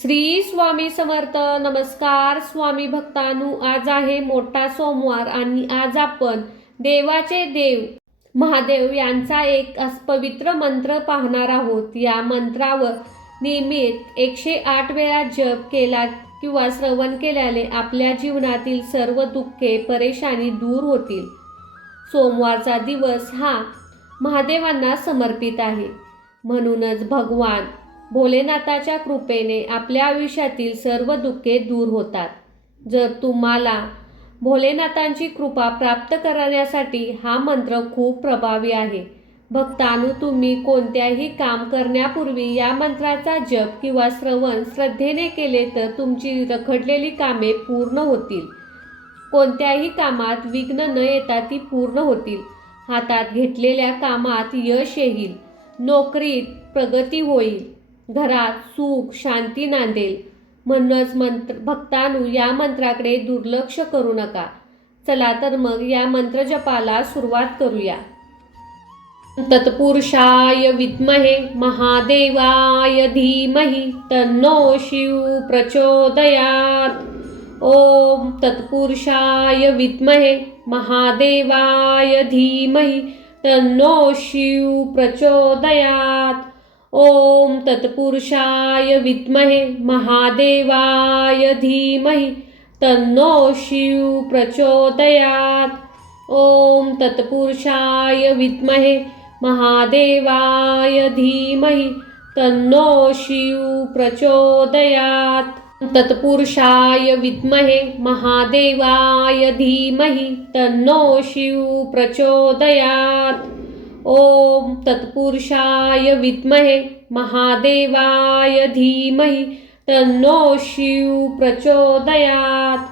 श्री स्वामी समर्थ. नमस्कार स्वामी भक्तांनो, आज आहे मोठा सोमवार आणि आज आपण देवाचे देव महादेव यांचा एक पवित्र मंत्र पाहणार आहोत. या मंत्रावर नियमित 108 वेळा जप केला किंवा श्रवण केल्याने आपल्या जीवनातील सर्व दुःखे परेशानी दूर होतील. सोमवारचा दिवस हा महादेवांना समर्पित आहे, म्हणूनच भगवान भोलेनाथाच्या कृपेने आपल्या आयुष्यातील सर्व दुःखे दूर होतात. जर तुम्हाला भोलेनाथांची कृपा प्राप्त करण्यासाठी हा मंत्र खूप प्रभावी आहे. भक्तांनो, तुम्ही कोणत्याही काम करण्यापूर्वी या मंत्राचा जप किंवा श्रवण श्रद्धेने केले तर तुमची रखडलेली कामे पूर्ण होतील. कोणत्याही कामात विघ्न न येता ती पूर्ण होतील. हातात घेतलेल्या कामात यश येईल, नोकरीत प्रगती होईल, घरात सुख शांती नांदेल. म्हणूनच भक्तांनो, या मंत्राकडे दुर्लक्ष करू नका. चला तर मग या मंत्र जपाला सुरुवात करूया. तत्पुरुषाय विद्महे महादेवाय धीमहि तन्नो शिव प्रचोदयात्. ओम तत्पुरुषाय विद्महे महादेवाय धीमहि तन्नो शिव प्रचोदयात्. ओम तत्पुरुषाय विद्महे महादेवाय धीमहि तन्नो शिव प्रचोदयात्. ओम तत्पुरुषाय विद्महे महादेवाय धीमहि तन्नो शिव प्रचोदयात्. तत्पुरुषाय विद्महे महादेवाय धीमहि तन्नो शिव प्रचोदयात्. ओम तत्पुरुषाय विद्महे महादेवाय धीमहि तन्नो शिव प्रचोदयात्.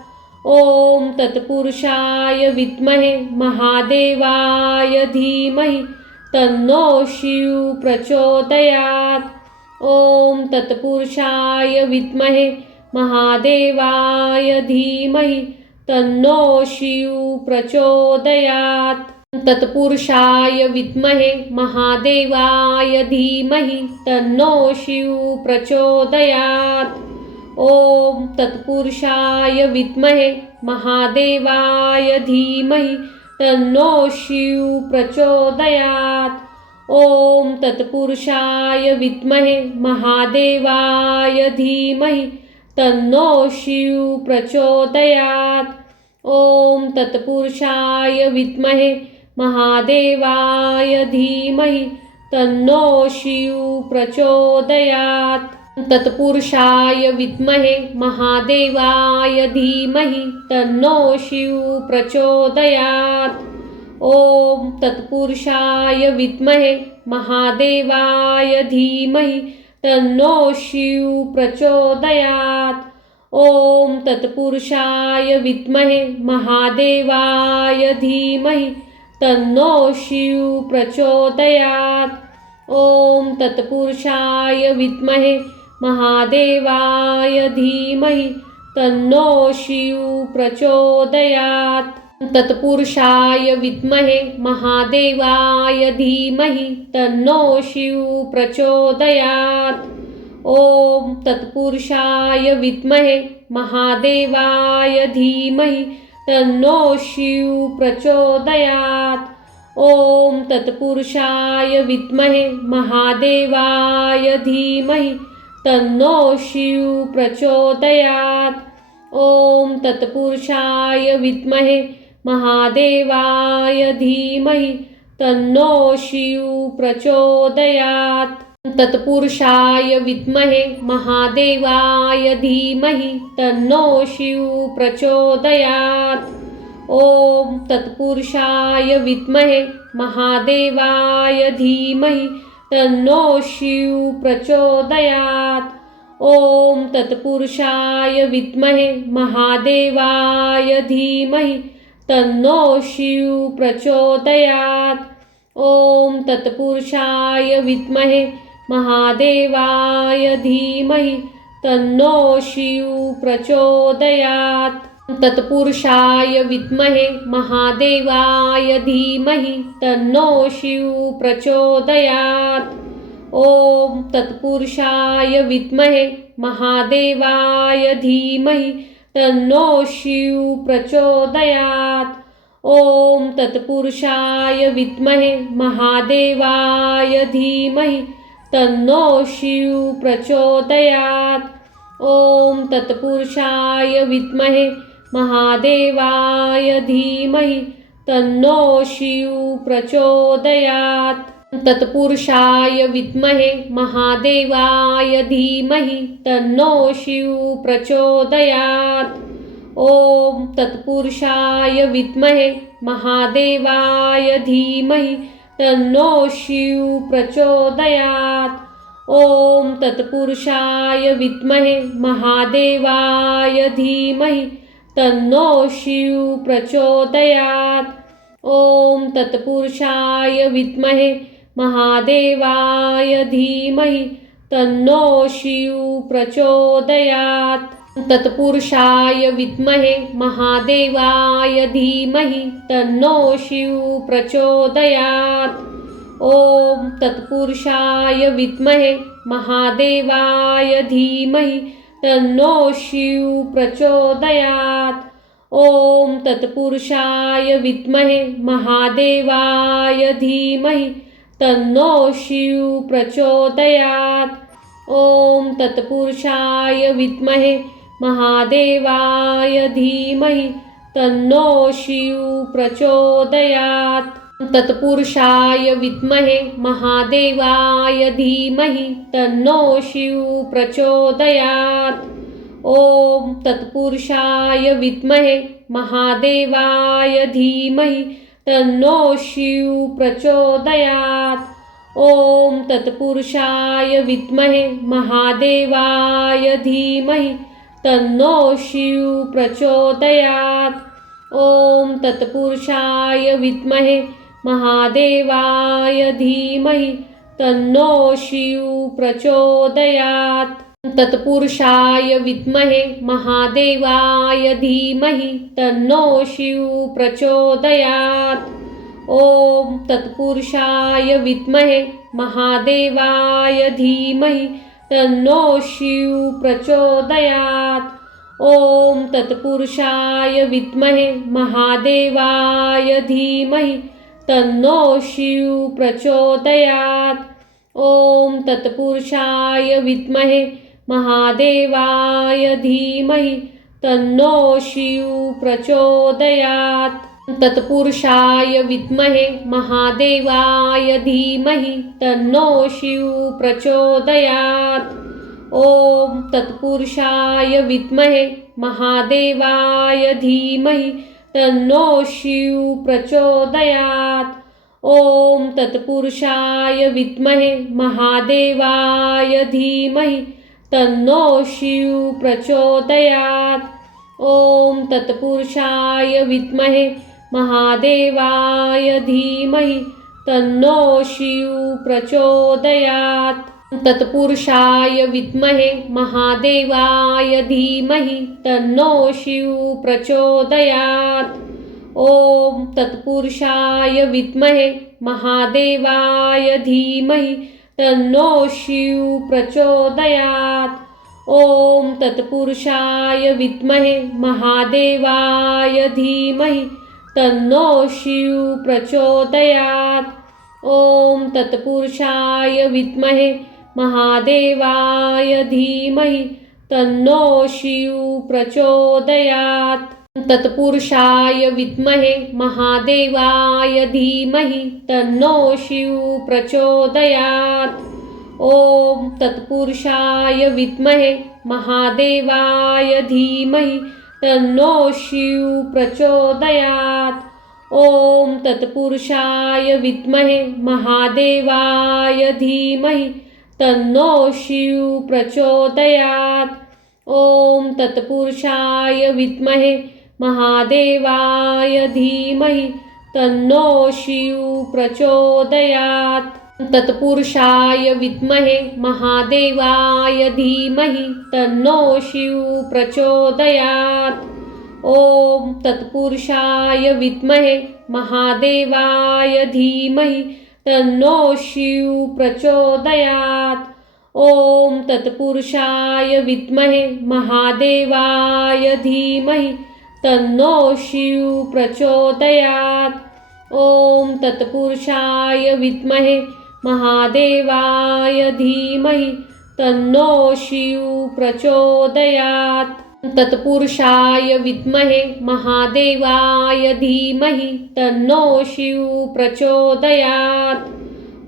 ओम तत्पुरुषाय विद्महे महादेवाय धीमहि तन्नो शिव प्रचोदयात्. ओम तत्पुरुषाय विद्महे महादेवाय धीमहि तन्नो शिव प्रचोदयात्. तत्पुरुषाय विद्महे महादेवाय धीमहि तन्नो शिव प्रचोदयात्. ओम तत्पुरुषाय विद्महे महादेवाय धीमहि तन्नो शिव प्रचोदयात्. ओम तत्पुरुषाय विद्महे महादेवाय धीमहि तन्नो शिव प्रचोदयात्. ओम तत्पुरुषाय विद्महे महादेवाय धीमहि तन्नो शिव प्रचोदयात्. तत्पुरुषाय विद्महे महादेवाय धीमहि तन्नो शिव प्रचोदयात्. ओम तत्पुरुषाय विद्महे महादेवाय धीमहि तन्नो शिव प्रचोदयात्. ओम तत्पुरुषाय विद्महे महादेवाय धीमहि तन्नो शिव प्रचोदयात्. ओम तत्पुरुषाय विद्महे महादेवाय धीमहि तन्नो शिव प्रचोदयात्. तत्पुरुषाय विद्महे महादेवाय धीमहि तन्नो शिव प्रचोदयात्. ओम तत्पुरुषाय विद्महे महादेवाय धीमहि तन्नो शिव प्रचोदयात्. ओम तत्पुरुषाय विद्महे महादेवाय धीमहि तन्नो शिव प्रचोदयात्. ओम तत्पुरुषाय विद्महे महादेवाय धीमहि तन्नो शिव प्रचोदयात्. तत्पुरुषाय विद्महे महादेवाय धीमहि तन्नो शिव प्रचोदयात्. ओम तत्पुरुषाय विद्महे महादेवाय धीमहि तन्नो शिव प्रचोदयात्. ओम तत्पुरुषाय विद्महे महादेवाय धीमहि तन्नो शिव प्रचोदयात्. ओम तत्पुरुषाय विद्महे महादेवाय धीमहि तन्नो शिव प्रचोदयात्. तत्पुरुषाय विद्महे महादेवाय धीमहि तन्नो शिव प्रचोदयात्. ओम तत्पुरुषाय विद्महे महादेवाय धीमहि तन्नो शिव प्रचोदयात्। ओम तत्पुरुषाय विद्महे महादेवाय धीमहि तन्नो शिव प्रचोदयात्। ओम तत्पुरुषाय विद्महे महादेवाय धीमहि तन्नो शिव प्रचोदयात्। तत्पुरुषाय विद्महे महादेवाय धीमहि तन्नो शिव प्रचोदयात्। ओम तत्पुरुषाय विद्महे महादेवाय धीमहि तन्नो शिव प्रचोदयात्। ओम तत्पुरुषाय विद्महे महादेवाय धीमहि तन्नो शिव प्रचोदयात्। ओम तत्पुरुषाय विद्महे महादेवाय धीमहि तन्नो शिव प्रचोदयात्। तत्पुरुषाय विद्महे महादेवाय धीमहि तन्नो शिव प्रचोदयात्। ओम तत्पुरुषाय विद्महे महादेवाय धीमहि तन्नो शिव प्रचोदयात्। ओम तत्पुरुषाय विद्महे महादेवाय धीमहि तन्नो शिव प्रचोदयात्। ओम तत्पुरुषाय विद्महे महादेवाय धीमहि तन्नो शिव प्रचोदयात्। तत्पुरुषाय विद्महे महादेवाय धीमहि तन्नो शिव प्रचोदयात्। ओम तत्पुरुषाय विद्महे महादेवाय धीमहि तन्नो शिव प्रचोदयात्। ओम तत्पुरुषाय विद्महे महादेवाय धीमहि तन्नो शिव प्रचोदयात्। ओम तत्पुरुषाय विद्महे महादेवाय धीमहि तन्नो शिव प्रचोदयात्। तत्पुरुषाय विद्महे महादेवाय धीमहि तन्नो शिव प्रचोदयात्। ओम तत्पुरुषाय विद्महे महादेवाय धीमहि तन्नो शिव प्रचोदयात्। ओम तत्पुरुषाय विद्महे महादेवाय धीमहि तन्नो शिव प्रचोदयात्। ओम तत्पुरुषाय विद्महे महादेवाय धीमहि तन्नो शिव प्रचोदयात्। तत्पुरुषाय विद्महे महादेवाय धीमहि तन्नो शिव प्रचोदयात्। ओम तत्पुरुषाय विद्महे महादेवाय धीमहि तन्नो शिव प्रचोदयात्। ओम तत्पुरुषाय विद्महे महादेवाय धीमहि तन्नो शिव प्रचोदयात्। ओम तत्पुरुषाय विद्महे महादेवाय धीमहि तन्नो शिव प्रचोदयात्। तत्पुरुषाय विद्महे महादेवाय धीमहि तन्नो शिव प्रचोदयात्। ओम तत्पुरुषाय विद्महे महादेवाय धीमहि तन्नो शिव प्रचोदयात्। ओम तत्पुरुषाय विद्महे महादेवाय धीमहि तन्नो शिव प्रचोदयात्। ओम तत्पुरुषाय विद्महे महादेवाय धीमहि तन्नो शिव प्रचोदयात्। तत्पुरुषाय विद्महे महादेवाय धीमहि तन्नो शिव प्रचोदयात्। ओम तत्पुरुषाय विद्महे महादेवाय धीमहि तन्नो शिव प्रचोदयात्। ओम तत्पुरुषाय विद्महे महादेवाय धीमहि तन्नो शिव प्रचोदयात्। ओम तत्पुरुषाय विद्महे महादेवाय धीमहि तन्नो शिव प्रचोदयात्। तत्पुरुषाय विद्महे महादेवाय धीमहि तन्नो शिव प्रचोदयात्। ओम तत्पुरुषाय विद्महे महादेवाय धीमहि तन्नो शिव प्रचोदयात्। ओम तत्पुरुषाय विद्महे महादेवाय धीमहि तन्नो शिव प्रचोदयात्। ओम तत्पुरुषाय विद्महे महादेवाय धीमहि तन्नो शिव प्रचोदयात्। तत्पुरुषाय विद्महे महादेवाय धीमहि तन्नो शिव प्रचोदयात्।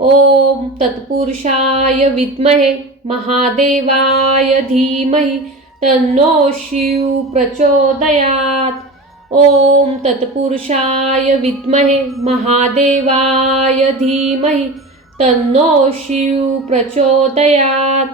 ओम तत्पुरुषाय विद्महे महादेवाय धीमहि तन्नो शिव प्रचोदयात्। ओम तत्पुरुषाय विद्महे महादेवाय धीमहि तन्नो शिव प्रचोदयात्।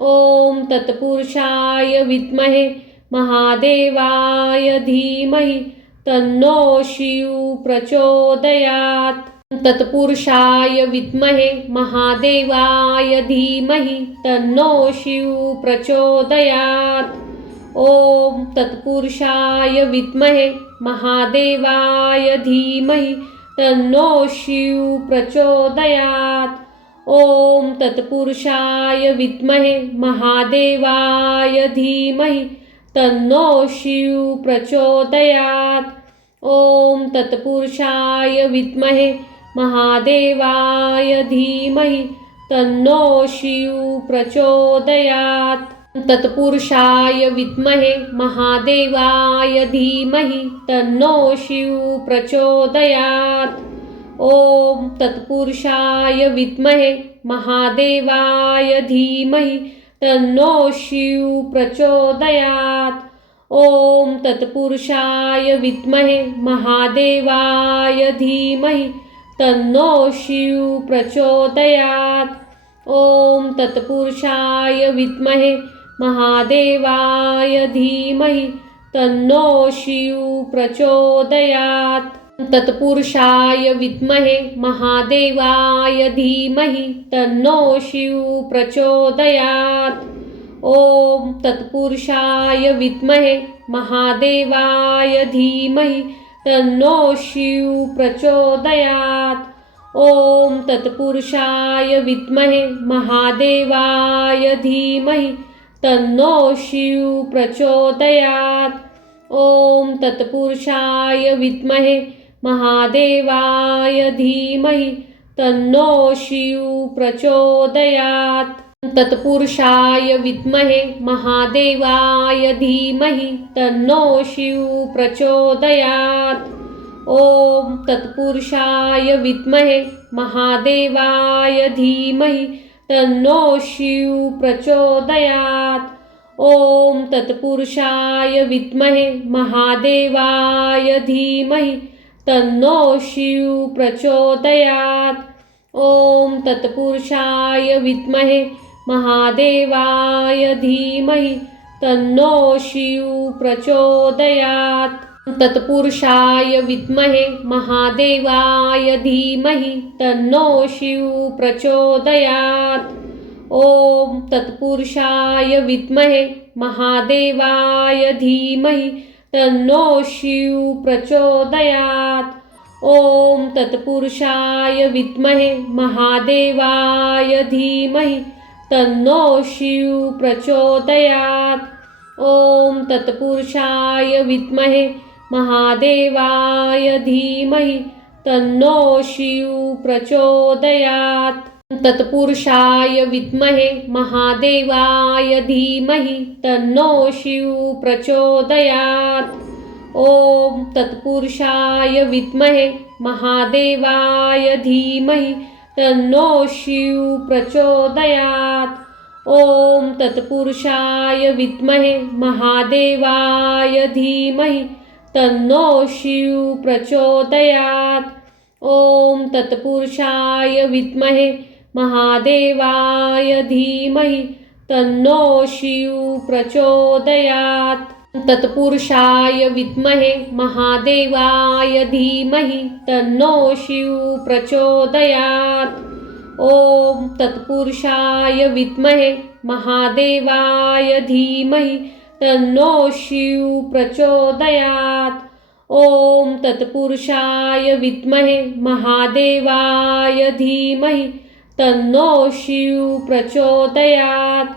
ओम तत्पुरुषाय विद्महे महादेवाय धीमहि तन्नो शिव प्रचोदयात्। तत्पुरुषाय विद्महे महादेवाय धीमहि तन्नो शिव प्रचोदयात्। ओम तत्पुरुषाय विद्महे महादेवाय धीमहि तन्नो शिव प्रचोदयात्। ओम तत्पुरुषाय विद्महे महादेवाय धीमहि तन्नो शिव प्रचोदयात्। ओम तत्पुरुषाय विद्महे महादेवाय धीमहि तन्नो शिव प्रचोदयात्। तत्पुरुषाय विद्महे महादेवाय धीमहि तन्नो शिव प्रचोदयात्। ओम तत्पुरुषाय विद्महे महादेवाय धीमहि तन्नो शिव प्रचोदयात्। ओम तत्पुरुषाय विद्महे महादेवाय धीमहि तन्नो शिव प्रचोदयात्। ओम तत्पुरुषाय विद्महे महादेवाय धीमहि तन्नो शिव प्रचोदयात्। तत्पुरुषाय विद्महे महादेवाय धीमहि तन्नो शिव प्रचोदयात्। ओम तत्पुरुषाय विद्महे महादेवाय धीमहि तन्नो शिव प्रचोदयात्। ओम तत्पुरुषाय विद्महे महादेवाय धीमहि तन्नो शिव प्रचोदयात्। ओम तत्पुरुषाय विद्महे महादेवाय धीमहि तन्नो शिव प्रचोदयात्। तत्पुरुषाय विद्महे महादेवाय धीमहि तन्नो शिव प्रचोदयात्। ओम तत्पुरुषाय विद्महे महादेवाय धीमहि तन्नो शिव प्रचोदयात्। ओम तत्पुरुषाय विद्महे महादेवाय धीमहि तन्नो शिव प्रचोदयात्। ओम तत्पुरुषाय विद्महे महादेवाय धीमहि तन्नो शिव प्रचोदयात्। तत्पुरुषाय विद्महे महादेवाय धीमहि तन्नो शिव प्रचोदयात्। ओम तत्पुरुषाय विद्महे महादेवाय धीमहि तन्नो शिव प्रचोदयात्। ओम तत्पुरुषाय विद्महे महादेवाय धीमहि तन्नो शिव प्रचोदयात्। ओम तत्पुरुषाय विद्महे महादेवाय धीमहि तन्नो शिव प्रचोदयात्। तत्पुरुषाय विद्महे महादेवाय धीमहि तन्नो शिव प्रचोदयात्। ओम तत्पुरुषाय विद्महे महादेवाय धीमहि तन्नो शिव प्रचोदयात्। ओम तत्पुरुषाय विद्महे महादेवाय धीमहि तन्नो शिव प्रचोदयात्। ओम तत्पुरुषाय विद्महे महादेवाय धीमहि तन्नो शिव प्रचोदयात्। तत्पुरुषाय विद्महे महादेवाय धीमहि तन्नो शिव प्रचोदयात्। ओम तत्पुरुषाय विद्महे महादेवाय धीमहि तन्नो शिव प्रचोदयात्। ओम तत्पुरुषाय विद्महे महादेवाय धीमहि तन्नो शिव प्रचोदयात्।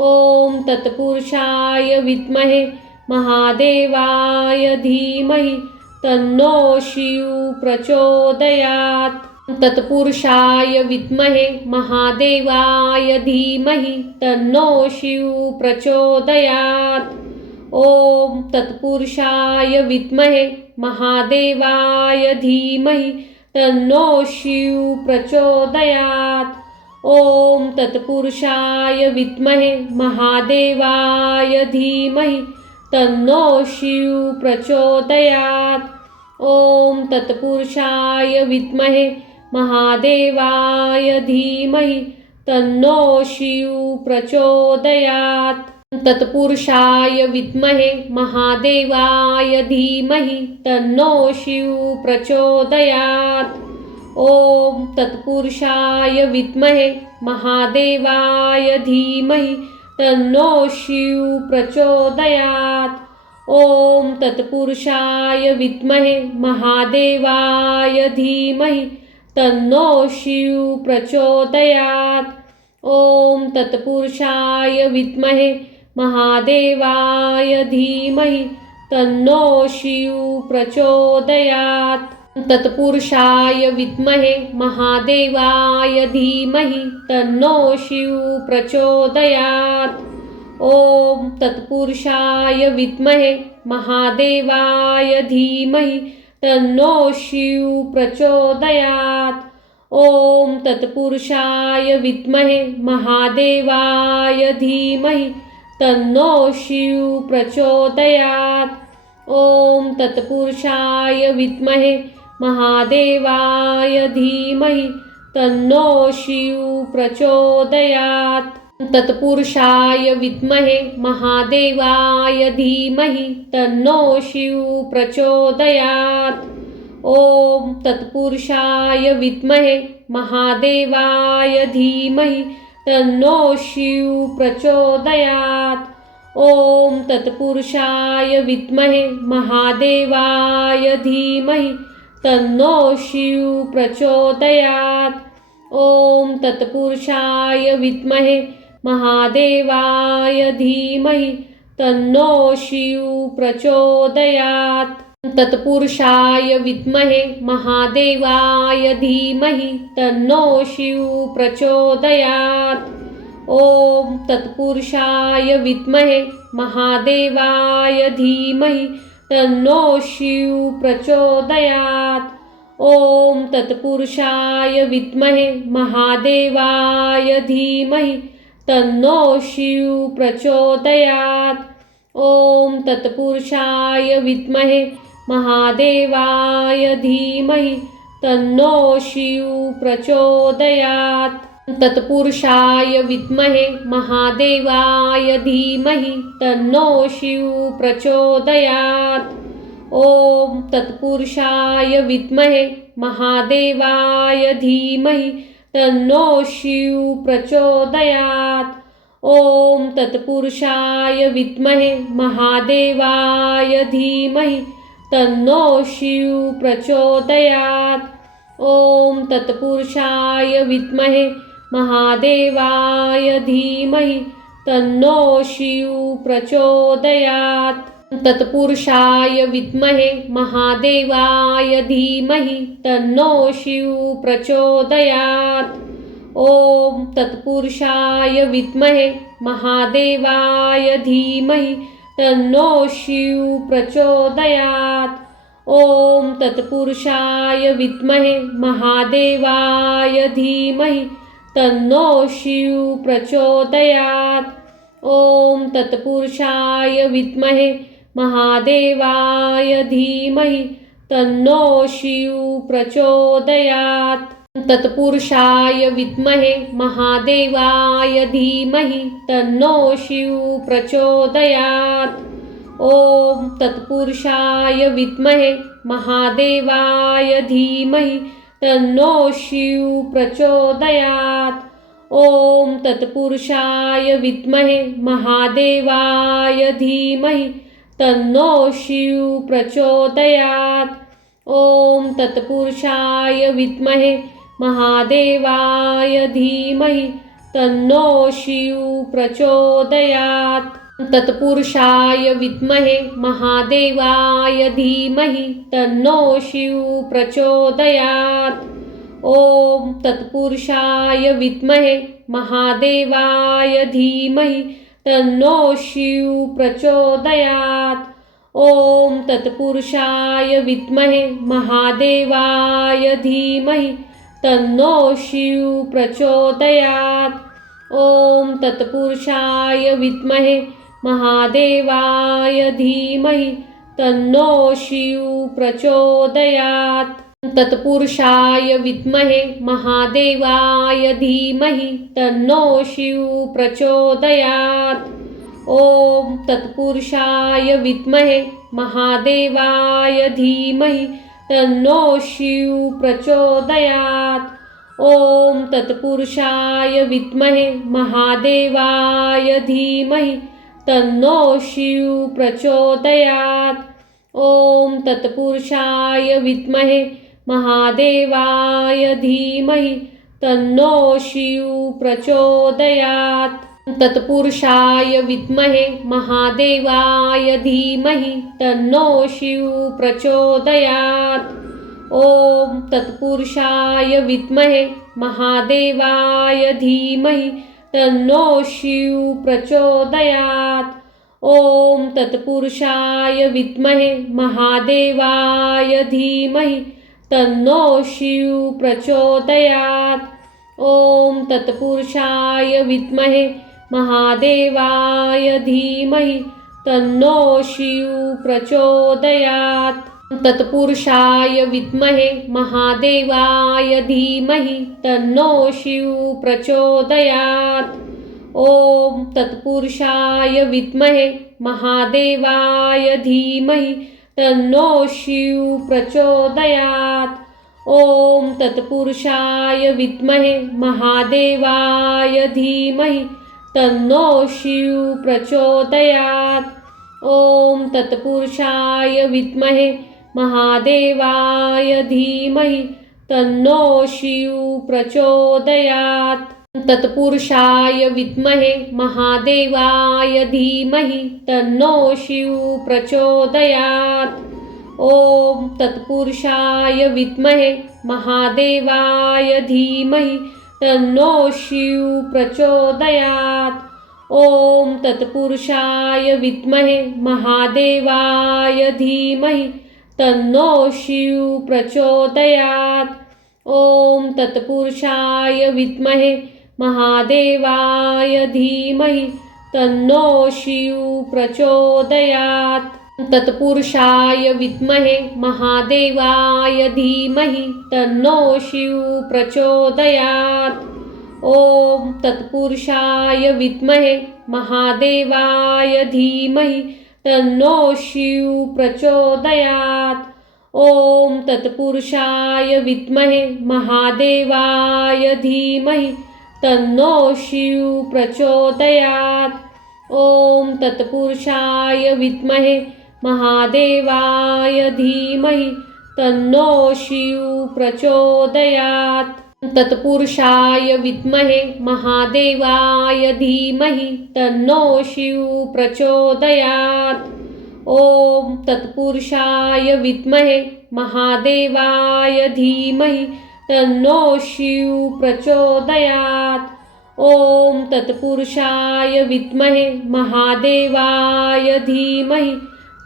ओम तत्पुरुषाय विद्महे महादेवाय धीमहि तन्नो शिव प्रचोदयात्। तत्पुरुषाय विद्महे महादेवाय धीमहि तन्नो शिव प्रचोदयात्। ओम तत्पुरुषाय विद्महे महादेवाय धीमहि तन्नो शिव प्रचोदयात्। ओम तत्पुरुषाय विद्महे महादेवाय धीमहि तन्नो शिव प्रचोदयात्। ओम तत्पुरुषाय विद्महे महादेवाय धीमहि तन्नो शिव प्रचोदयात्। तत्पुरुषाय विद्महे महादेवाय धीमहि तन्नो शिव प्रचोदयात्। ओम तत्पुरुषाय विद्महे महादेवाय धीमहि तन्नो शिव प्रचोदयात्। ओम तत्पुरुषाय विद्महे महादेवाय धीमहि तन्नो शिव प्रचोदयात्। ओम तत्पुरुषाय विद्महे महादेवाय धीमहि तन्नो शिव प्रचोदयात्। तत्पुरुषाय विद्महे महादेवाय धीमहि तन्नो शिव प्रचोदयात्। ओम तत्पुरुषाय विद्महे महादेवाय धीमहि तन्नो शिव प्रचोदयात्। ओम तत्पुरुषाय विद्महे महादेवाय धीमहि तन्नो शिव प्रचोदयात्। ओम तत्पुरुषाय विद्महे महादेवाय धीमहि तन्नो शिव प्रचोदयात्। तत्पुरुषाय विद्महे महादेवाय धीमहि तन्नो शिव प्रचोदयात्। ओम तत्पुरुषाय विद्महे महादेवाय धीमहि तन्नो शिव प्रचोदयात्। ओम तत्पुरुषाय विद्महे महादेवाय धीमहि तन्नो शिव प्रचोदयात्। ओम तत्पुरुषाय विद्महे महादेवाय धीमहि तन्नो शिव प्रचोदयात्। तत्पुरुषाय विद्महे महादेवाय धीमहि तन्नो शिव प्रचोदयात्। ओम तत्पुरुषाय विद्महे महादेवाय धीमहि तन्नो शिव प्रचोदयात्। ओम तत्पुरुषाय विद्महे महादेवाय धीमहि तन्नो शिव प्रचोदयात्। ओम तत्पुरुषाय विद्महे महादेवाय धीमहि तन्नो शिव प्रचोदयात्। तत्पुरुषाय विद्महे महादेवाय धीमहि तन्नो शिव प्रचोदयात्। ओम तत्पुरुषाय विद्महे महादेवाय धीमहि तन्नो शिव प्रचोदयात्। ओम तत्पुरुषाय विद्महे महादेवाय धीमहि तन्नो शिव प्रचोदयात्। ओम तत्पुरुषाय विद्महे महादेवाय धीमहि तन्नो शिव प्रचोदयात्। तत्पुरुषाय विद्महे महादेवाय धीमहि तन्नो शिव प्रचोदयात्। ओम तत्पुरुषाय विद्महे महादेवाय धीमहि तन्नो शिव प्रचोदयात्। ओम तत्पुरुषाय विद्महे महादेवाय धीमहि तन्नो शिव प्रचोदयात्। ओम तत्पुरुषाय विद्महे महादेवाय धीमहि तन्नो शिव प्रचोदयात्। तत्पुरुषाय विद्महे महादेवाय धीमहि तन्नो शिव प्रचोदयात्। ओम तत्पुरुषाय विद्महे महादेवाय धीमहि तन्नो शिव प्रचोदयात्। ओम तत्पुरुषाय विद्महे महादेवाय धीमहि तन्नो शिव प्रचोदयात्. ओम तत्पुरुषाय विद्महे महादेवाय धीमहि तन्नो शिव प्रचोदयात्. तत्पुरुषाय विद्महे महादेवाय धीमहि तन्नो शिव प्रचोदयात्. ओम तत्पुरुषाय विद्महे महादेवाय धीमहि तन्नो शिव प्रचोदयात्. ओम तत्पुरुषाय विद्महे महादेवाय धीमहि तन्नो शिव प्रचोदयात्. ओम तत्पुरुषाय विद्महे महादेवाय धीमहि तन्नो शिव प्रचोदयात्. तत्पुरुषाय विद्महे महादेवाय धीमहि तन्नो शिव प्रचोदयात्. ओम तत्पुरुषाय विद्महे महादेवाय धीमहि तन्नो शिव प्रचोदयात्. ओम तत्पुरुषाय विद्महे महादेवाय धीमहि तन्नो शिव प्रचोदयात्. ओम तत्पुरुषाय विद्महे महादेवाय धीमहि तन्नो शिव प्रचोदयात्. तत्पुरुषाय विद्महे महादेवाय धीमहि तन्नो शिव प्रचोदयात्. ओम तत्पुरुषाय विद्महे महादेवाय धीमहि तन्नो शिव प्रचोदयात्. ओम तत्पुरुषाय विद्महे महादेवाय धीमहि तन्नो शिव प्रचोदयात्. ओम तत्पुरुषाय विद्महे महादेवाय धीमहि तन्नो शिव प्रचोदयात्. तत्पुरुषाय विद्महे महादेवाय धीमहि तन्नो शिव प्रचोदयात्. ओम तत्पुरुषाय विद्महे महादेवाय धीमहि तन्नो शिव प्रचोदयात्. ओम तत्पुरुषाय विद्महे महादेवाय धीमहि तन्नो शिव प्रचोदयात्. ओम तत्पुरुषाय विद्महे महादेवाय धीमहि तन्नो शिव प्रचोदयात्. तत्पुरुषाय विद्महे महादेवाय धीमहि तन्नो शिव प्रचोदयात्. ओम तत्पुरुषाय विद्महे महादेवाय धीमहि तन्नो शिव प्रचोदयात्. ओम तत्पुरुषाय विद्महे महादेवाय धीमहि तन्नो शिव प्रचोदयात्. ओम तत्पुरुषाय विद्महे महादेवाय धीमहि तन्नो शिव प्रचोदयात्. तत्पुरुषाय विद्महे महादेवाय धीमहि तन्नो शिव प्रचोदयात्. ओम तत्पुरुषाय विद्महे महादेवाय धीमहि तन्नो शिव प्रचोदयात्. ओम तत्पुरुषाय विद्महे महादेवाय धीमहि तन्नो शिव प्रचोदयात्. ओम तत्पुरुषाय विद्महे महादेवाय धीमहि तन्नो शिव प्रचोदयात्. तत्पुरुषाय विद्महे महादेवाय धीमहि तन्नो शिव प्रचोदयात्. ओम तत्पुरुषाय विद्महे महादेवाय धीमहि तन्नो शिव प्रचोदयात्. ओम तत्पुरुषाय विद्महे महादेवाय धीमहि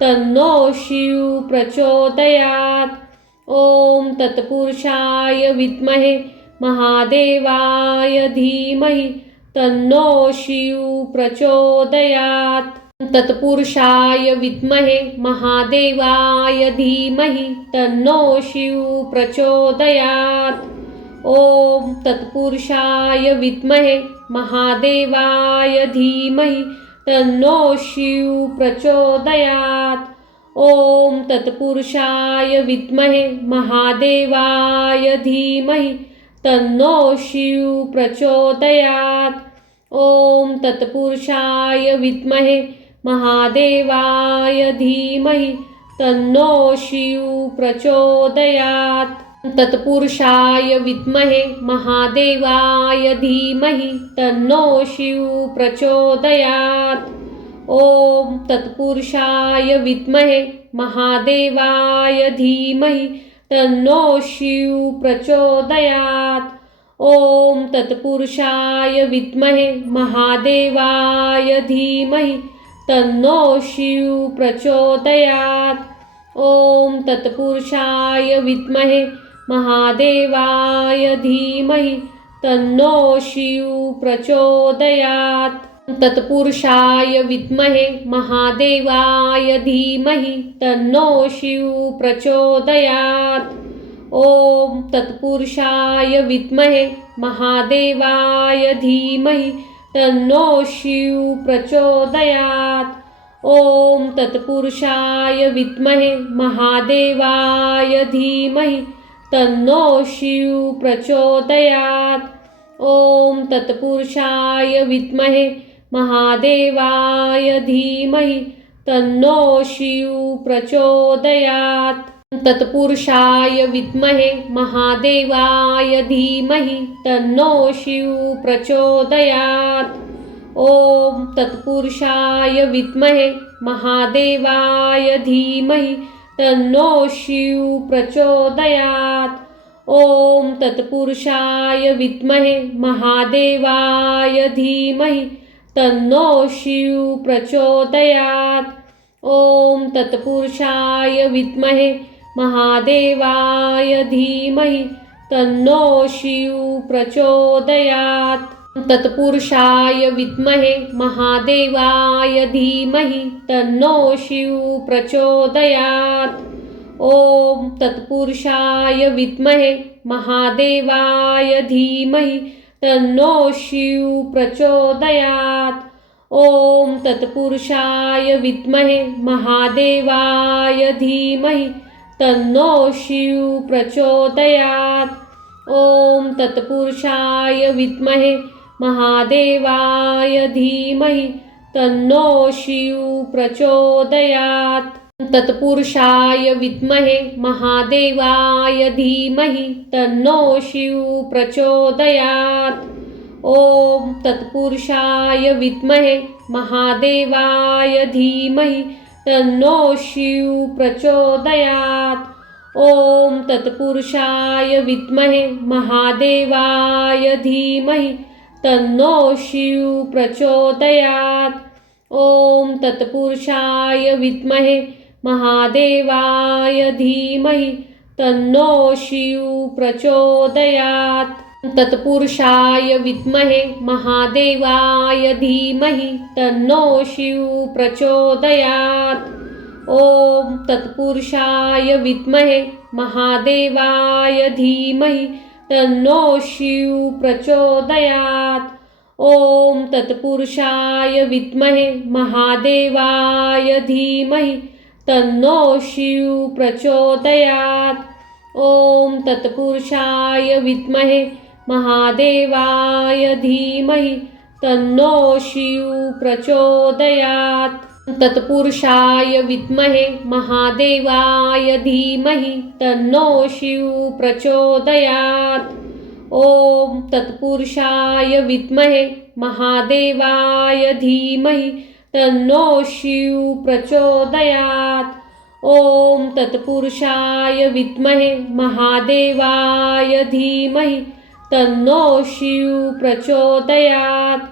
तन्नो शिव प्रचोदयात्. ओम तत्पुरुषाय विद्महे महादेवाय धीमहि तन्नो शिव प्रचोदयात्. तत्पुरुषाय विद्महे महादेवाय धीमहि तन्नो शिव प्रचोदयात्. ओम तत्पुरुषाय विद्महे महादेवाय धीमहि तन्नो शिव प्रचोदयात्. ओम तत्पुरुषाय विद्महे महादेवाय धीमहि तन्नो शिव प्रचोदयात्. ओम तत्पुरुषाय विद्महे महादेवाय धीमहि तन्नो शिव प्रचोदयात्। तत्पुरुषाय विद्महे महादेवाय धीमहि तन्नो शिव प्रचोदयात्। ओम तत्पुरुषाय विद्महे महादेवाय धीमहि तन्नो शिव प्रचोदयात्। ओम तत्पुरुषाय विद्महे महादेवाय धीमहि तन्नो शिव प्रचोदयात्। ओम तत्पुरुषाय विद्महे महादेवाय धीमहि तन्नो शिव प्रचोदयात्। तत्पुरुषाय विद्महे महादेवाय धीमहि तन्नो शिव प्रचोदयात्। ओम तत्पुरुषाय विद्महे महादेवाय धीमहि तन्नो शिव प्रचोदयात्। ओम तत्पुरुषाय विद्महे महादेवाय धीमहि तन्नो शिव प्रचोदयात्। ओम तत्पुरुषाय विद्महे महादेवाय धीमहि तन्नो शिव प्रचोदयात्। तत्पुरुषाय विद्महे महादेवाय धीमहि तन्नो शिव प्रचोदयात्। ओम तत्पुरुषाय विद्महे महादेवाय धीमहि तन्नो शिव प्रचोदयात्। ओम तत्पुरुषाय विद्महे महादेवाय धीमहि तन्नो शिव प्रचोदयात्। ओम तत्पुरुषाय विद्महे महादेवाय धीमहि तन्नो शिव प्रचोदयात्। तत्पुरुषाय विद्महे महादेवाय धीमहि तन्नो शिव प्रचोदयात्। ओम तत्पुरुषाय विद्महे महादेवाय धीमहि तन्नो शिव प्रचोदयात्। ओम तत्पुरुषाय विद्महे महादेवाय धीमहि तन्नो शिव प्रचोदयात्। ओम तत्पुरुषाय विद्महे महादेवाय धीमहि तन्नो शिव प्रचोदयात्। तत्पुरुषाय विद्महे महादेवाय धीमहि तन्नो शिव प्रचोदयात्। ओम तत्पुरुषाय विद्महे महादेवाय धीमहि तन्नो शिव प्रचोदयात्। ओम तत्पुरुषाय विद्महे महादेवाय धीमहि तन्नो शिव प्रचोदयात्। ओम तत्पुरुषाय विद्महे महादेवाय धीमहि तन्नो शिव प्रचोदयात्। तत्पुरुषाय विद्महे महादेवाय धीमहि तन्नो शिव प्रचोदयात्। ओम तत्पुरुषाय विद्महे महादेवाय धीमहि तन्नो शिव प्रचोदयात्। ओम तत्पुरुषाय विद्महे महादेवाय धीमहि तन्नो शिव प्रचोदयात्। ओम तत्पुरुषाय विद्महे महादेवाय धीमहि तन्नो शिव प्रचोदयात्। तत्पुरुषाय विद्महे महादेवाय धीमहि तन्नो शिव प्रचोदयात्। ओम तत्पुरुषाय विद्महे महादेवाय धीमहि तन्नो शिव प्रचोदयात्। ओम तत्पुरुषाय विद्महे महादेवाय धीमहि तन्नो शिव प्रचोदयात्।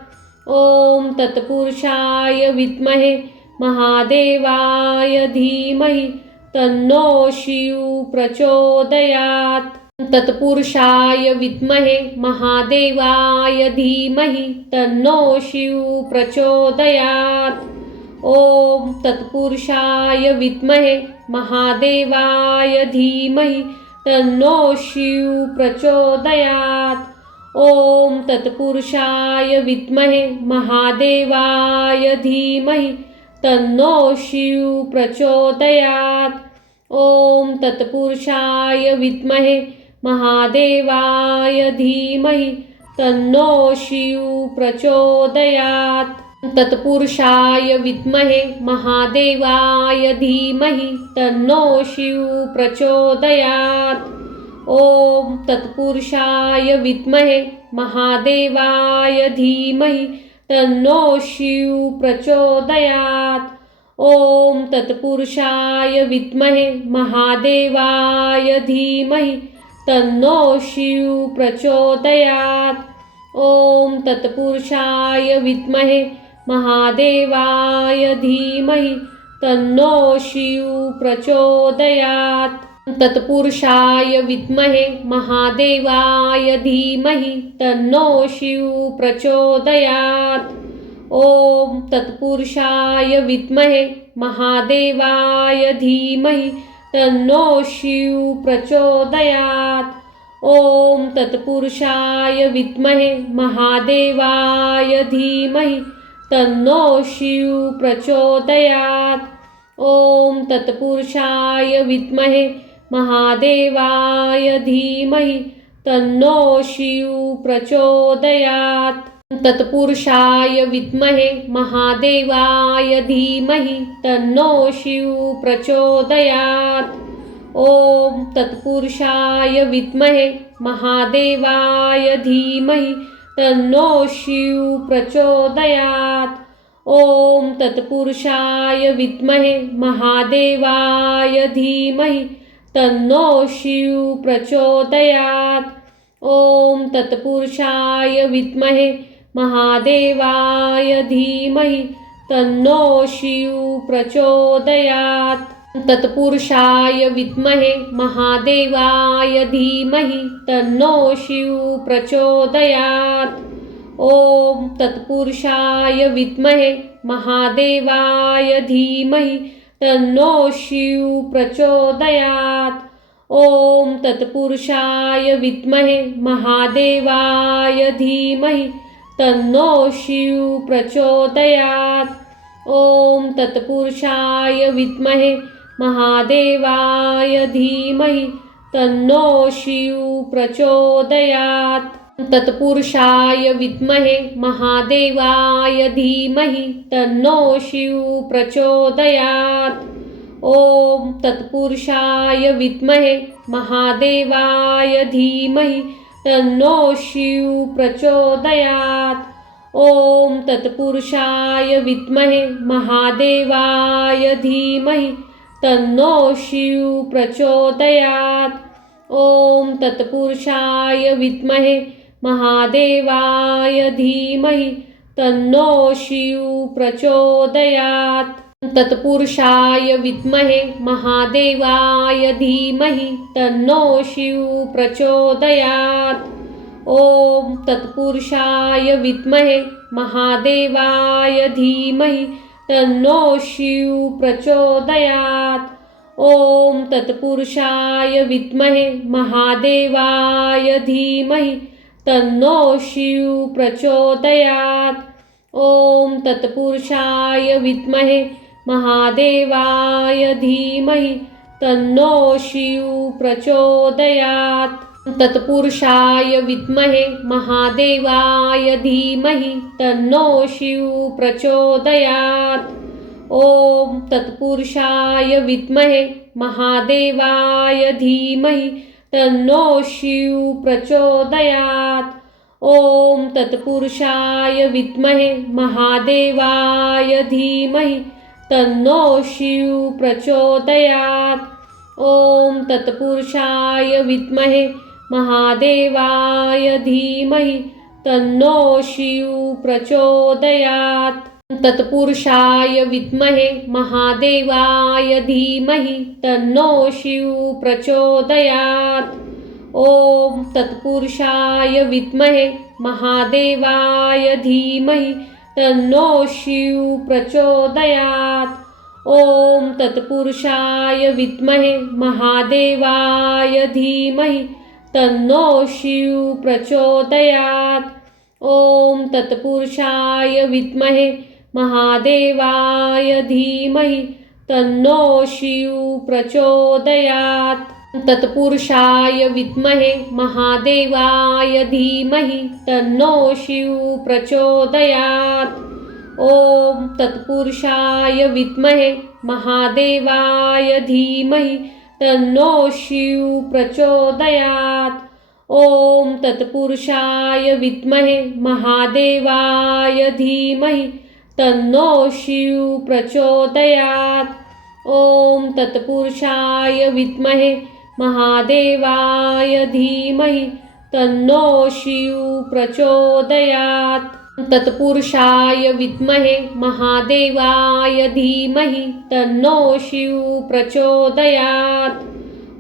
ओम तत्पुरुषाय विद्महे महादेवाय धीमहि तन्नो शिव प्रचोदयात्। तत्पुरुषाय विद्महे महादेवाय धीमहि तन्नो शिव प्रचोदयात्। ओम तत्पुरुषाय विद्महे महादेवाय धीमहि तन्नो शिव प्रचोदयात्। ओम तत्पुरुषाय विद्महे महादेवाय धीमहि तन्नो शिव प्रचोदयात्। ओम तत्पुरुषाय विद्महे महादेवाय धीमहि तन्नो शिव प्रचोदयात्। तत्पुरुषाय विद्महे महादेवाय धीमहि तन्नो शिव प्रचोदयात्। ओम तत्पुरुषाय विद्महे महादेवाय धीमहि तन्नो शिव प्रचोदयात्। ओम तत्पुरुषाय विद्महे महादेवाय धीमहि तन्नो शिव प्रचोदयात्। ओम तत्पुरुषाय विद्महे महादेवाय धीमहि तन्नो शिव प्रचोदयात्। तत्पुरुषाय विद्महे महादेवाय धीमहि तन्नो शिव प्रचोदयात्। ओम तत्पुरुषाय विद्महे महादेवाय धीमहि तन्नो शिव प्रचोदयात्। ओम तत्पुरुषाय विद्महे महादेवाय धीमहि तन्नो शिव प्रचोदयात्। ओम तत्पुरुषाय विद्महे महादेवाय धीमहि तन्नो शिव प्रचोदयात्। तत्पुरुषाय विद्महे महादेवाय धीमहि तन्नो शिव प्रचोदयात्। ओम तत्पुरुषाय विद्महे महादेवाय धीमहि तन्नो शिव प्रचोदयात्। ओम तत्पुरुषाय विद्महे महादेवाय धीमहि तन्नो शिव प्रचोदयात्। ओम तत्पुरुषाय विद्महे महादेवाय धीमहि तन्नो शिव प्रचोदयात्। तत्पुरुषाय विद्महे महादेवाय धीमहि तन्नो शिव प्रचोदयात्। ओम तत्पुरुषाय विद्महे महादेवाय धीमहि तन्नो शिव प्रचोदयात्। ओम तत्पुरुषाय विद्महे महादेवाय धीमहि तन्नो शिव प्रचोदयात्। ओम तत्पुरुषाय विद्महे महादेवाय धीमहि तन्नो शिव प्रचोदयात्। तत्पुरुषाय विद्महे महादेवाय धीमहि तन्नो शिव प्रचोदयात्। ओम तत्पुरुषाय विद्महे महादेवाय धीमहि तन्नो शिव प्रचोदयात्। ओम तत्पुरुषाय विद्महे महादेवाय धीमहि तन्नो शिव प्रचोदयात्। ओम तत्पुरुषाय विद्महे महादेवाय धीमहि तन्नो शिव प्रचोदयात्। तत्पुरुषाय विद्महे महादेवाय धीमहि तन्नो शिव प्रचोदयात्। ओम तत्पुरुषाय विद्महे महादेवाय धीमहि तन्नो शिव प्रचोदयात्। ओम तत्पुरुषाय विद्महे महादेवाय धीमहि तन्नो शिव प्रचोदयात्। ओम तत्पुरुषाय विद्महे महादेवाय धीमहि तन्नो शिव प्रचोदयात्। तत्पुरुषाय विद्महे महादेवाय धीमहि तन्नो शिव प्रचोदयात्। ओम तत्पुरुषाय विद्महे महादेवाय धीमहि तन्नो शिव प्रचोदयात्। ओम तत्पुरुषाय विद्महे महादेवाय धीमहि तन्नो शिव प्रचोदयात्। ओम तत्पुरुषाय विद्महे महादेवाय धीमहि तन्नो शिव प्रचोदयात्। तत्पुरुषाय विद्महे महादेवाय धीमहि तन्नो शिव प्रचोदयात्। ओम तत्पुरुषाय विद्महे महादेवाय धीमहि तन्नो शिव प्रचोदयात्। ओम तत्पुरुषाय विद्महे महादेवाय धीमहि तन्नो शिव प्रचोदयात्। ओम तत्पुरुषाय विद्महे महादेवाय धीमहि तन्नो शिव प्रचोदयात्। तत्पुरुषाय विद्महे महादेवाय धीमहि तन्नो शिव प्रचोदयात्। ओम तत्पुरुषाय विद्महे महादेवाय धीमहि तन्नो शिव प्रचोदयात्। ओम तत्पुरुषाय विद्महे महादेवाय धीमहि तन्नो शिव प्रचोदयात्। ओम तत्पुरुषाय विद्महे महादेवाय धीमहि तन्नो शिव प्रचोदयात्। तत्पुरुषाय विद्महे महादेवाय धीमहि तन्नो शिव प्रचोदयात्।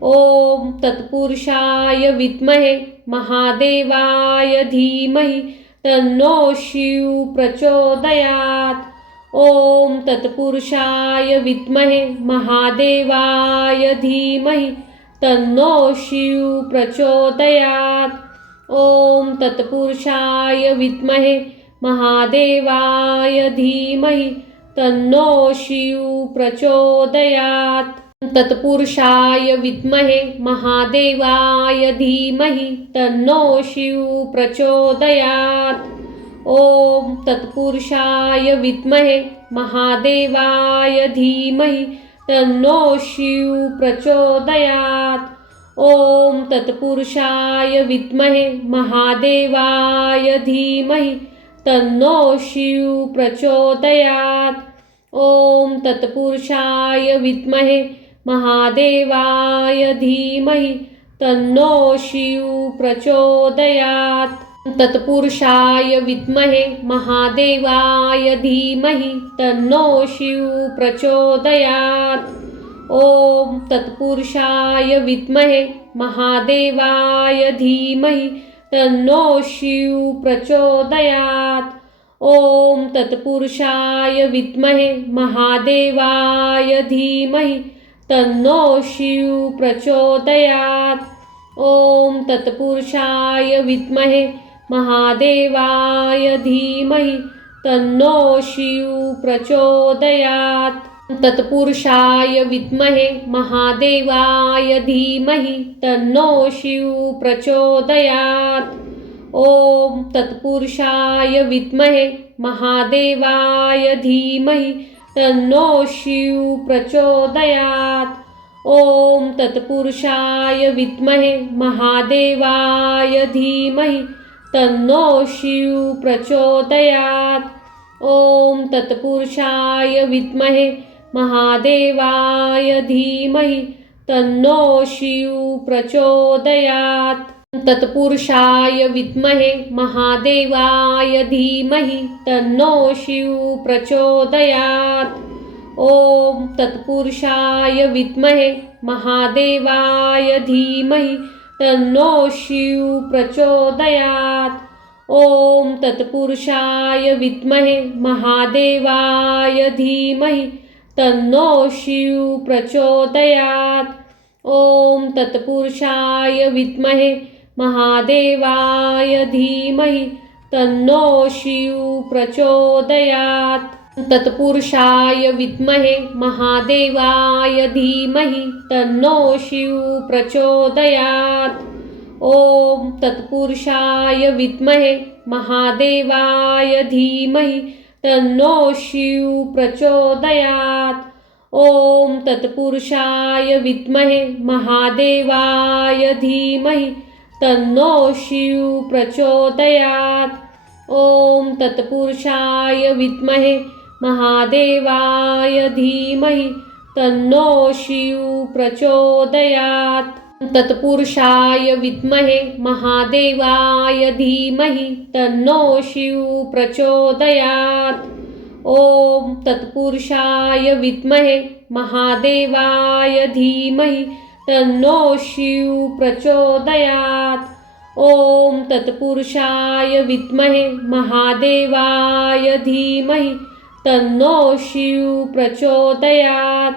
ओम तत्पुरुषाय विद्महे महादेवाय धीमहि तन्नो शिव प्रचोदयात्। ओम तत्पुरुषाय विद्महे महादेवाय धीमहि तन्नो शिव प्रचोदयात्। ओम तत्पुरुषाय विद्महे महादेवाय धीमहि तन्नो शिव प्रचोदयात्। तत्पुरुषाय विद्महे महादेवाय धीमहि तन्नो शिव प्रचोदयात्। ओम तत्पुरुषाय विद्महे महादेवाय धीमहि तन्नो शिव प्रचोदयात्। ओम तत्पुरुषाय विद्महे महादेवाय धीमहि तन्नो शिव प्रचोदयात्। ओम तत्पुरुषाय विद्महे महादेवाय धीमहि तन्नो शिव प्रचोदयात्। तत्पुरुषाय विद्महे महादेवाय धीमहि तन्नो शिव प्रचोदयात्। ओम तत्पुरुषाय विद्महे महादेवाय धीमहि तन्नो शिव प्रचोदयात्। ओम तत्पुरुषाय विद्महे महादेवाय धीमहि तन्नो शिव प्रचोदयात्। ओम तत्पुरुषाय विद्महे महादेवाय धीमहि तन्नो शिव प्रचोदयात्। तत्पुरुषाय विद्महे महादेवाय धीमहि तन्नो शिव प्रचोदयात्। ओम तत्पुरुषाय विद्महे महादेवाय धीमहि तन्नो शिव प्रचोदयात्। ओम तत्पुरुषाय विद्महे महादेवाय धीमहि तन्नो शिव प्रचोदयात्। ओम तत्पुरुषाय विद्महे महादेवाय धीमहि तन्नो शिव प्रचोदयात्। तत्पुरुषाय विद्महे महादेवाय धीमहि तन्नो शिव प्रचोदयात्। ओम तत्पुरुषाय विद्महे महादेवाय धीमहि तन्नो शिव प्रचोदयात्। ओम तत्पुरुषाय विद्महे महादेवाय धीमहि तन्नो शिव प्रचोदयात्। ओम तत्पुरुषाय विद्महे महादेवाय धीमहि तन्नो शिव प्रचोदयात्। तत्पुरुषाय विद्महे महादेवाय धीमहि तन्नो शिव प्रचोदयात्। ओम तत्पुरुषाय विद्महे महादेवाय धीमहि तन्नो शिव प्रचोदयात्। ओम तत्पुरुषाय विद्महे महादेवाय धीमहि तन्नो शिव प्रचोदयात्। ओम तत्पुरुषाय विद्महे महादेवाय धीमहि तन्नो शिव प्रचोदयात्। तत्पुरुषाय विद्महे महादेवाय धीमहि तन्नो शिव प्रचोदयात्। ओम तत्पुरुषाय विद्महे महादेवाय धीमहि तन्नो शिव प्रचोदयात्। ओम तत्पुरुषाय विद्महे महादेवाय धीमहि तन्नो शिव प्रचोदयात्।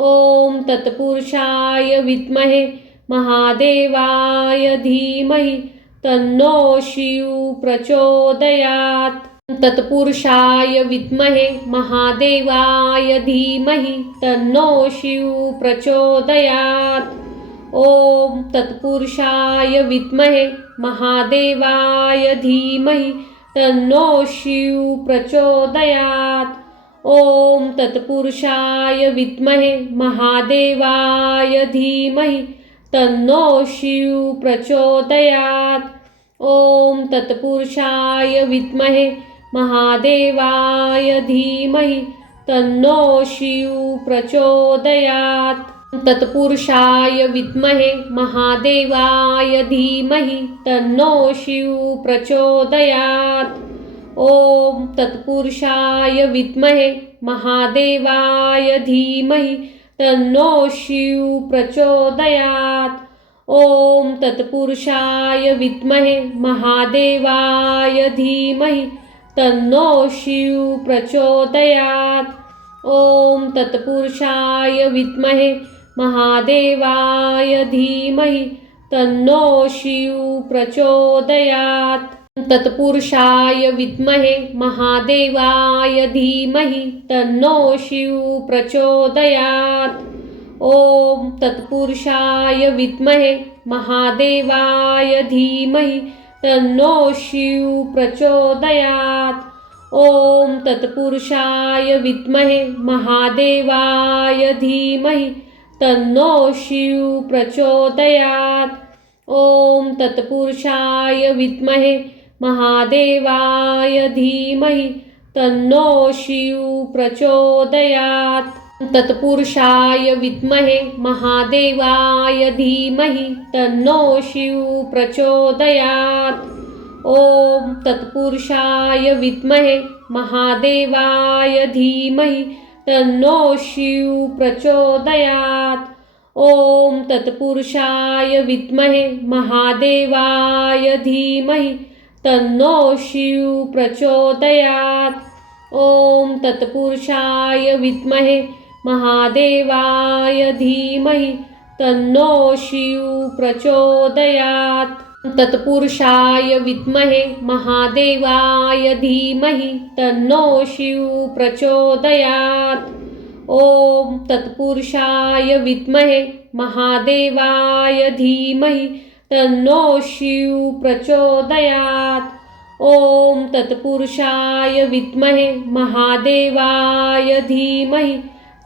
ओम तत्पुरुषाय विद्महे महादेवाय धीमहि तन्नो शिव प्रचोदयात्। तत्पुरुषाय विद्महे महादेवाय धीमहि तन्नो शिव प्रचोदयात्। ओम तत्पुरुषाय विद्महे महादेवाय धीमहि तन्नो शिव प्रचोदयात्। ओम तत्पुरुषाय विद्महे महादेवाय धीमहि तन्नो शिव प्रचोदयात्। ओम तत्पुरुषाय विद्महे महादेवाय धीमहि तन्नो शिव प्रचोदयात्। तत्पुरुषाय विद्महे महादेवाय धीमहि तन्नो शिव प्रचोदयात्। ओम तत्पुरुषाय विद्महे महादेवाय धीमहि तन्नो शिव प्रचोदयात्। ओम तत्पुरुषाय विद्महे महादेवाय धीमहि तन्नो शिव प्रचोदयात्। ओम तत्पुरुषाय विद्महे महादेवाय धीमहि तन्नो शिव प्रचोदयात्। तत्पुरुषाय विद्महे महादेवाय धीमहि तन्नो शिव प्रचोदयात्। ओम तत्पुरुषाय विद्महे महादेवाय धीमहि तन्नो शिव प्रचोदयात्। ओम तत्पुरुषाय विद्महे महादेवाय धीमहि तन्नो शिव प्रचोदयात्। ओम तत्पुरुषाय विद्महे महादेवाय धीमहि तन्नो शिव प्रचोदयात्। तत्पुरुषाय विद्महे महादेवाय धीमहि तन्नो शिव प्रचोदयात्। ओम तत्पुरुषाय विद्महे महादेवाय धीमहि तन्नो शिव प्रचोदयात्। ओम तत्पुरुषाय विद्महे महादेवाय धीमहि तन्नो शिव प्रचोदयात्। ओम तत्पुरुषाय विद्महे महादेवाय धीमहि तन्नो शिव प्रचोदयात्। तत्पुरुषाय विद्महे महादेवाय धीमहि तन्नो शिव प्रचोदयात्। ओम तत्पुरुषाय विद्महे महादेवाय धीमहि तन्नो शिव प्रचोदयात्। ओम तत्पुरुषाय विद्महे महादेवाय धीमहि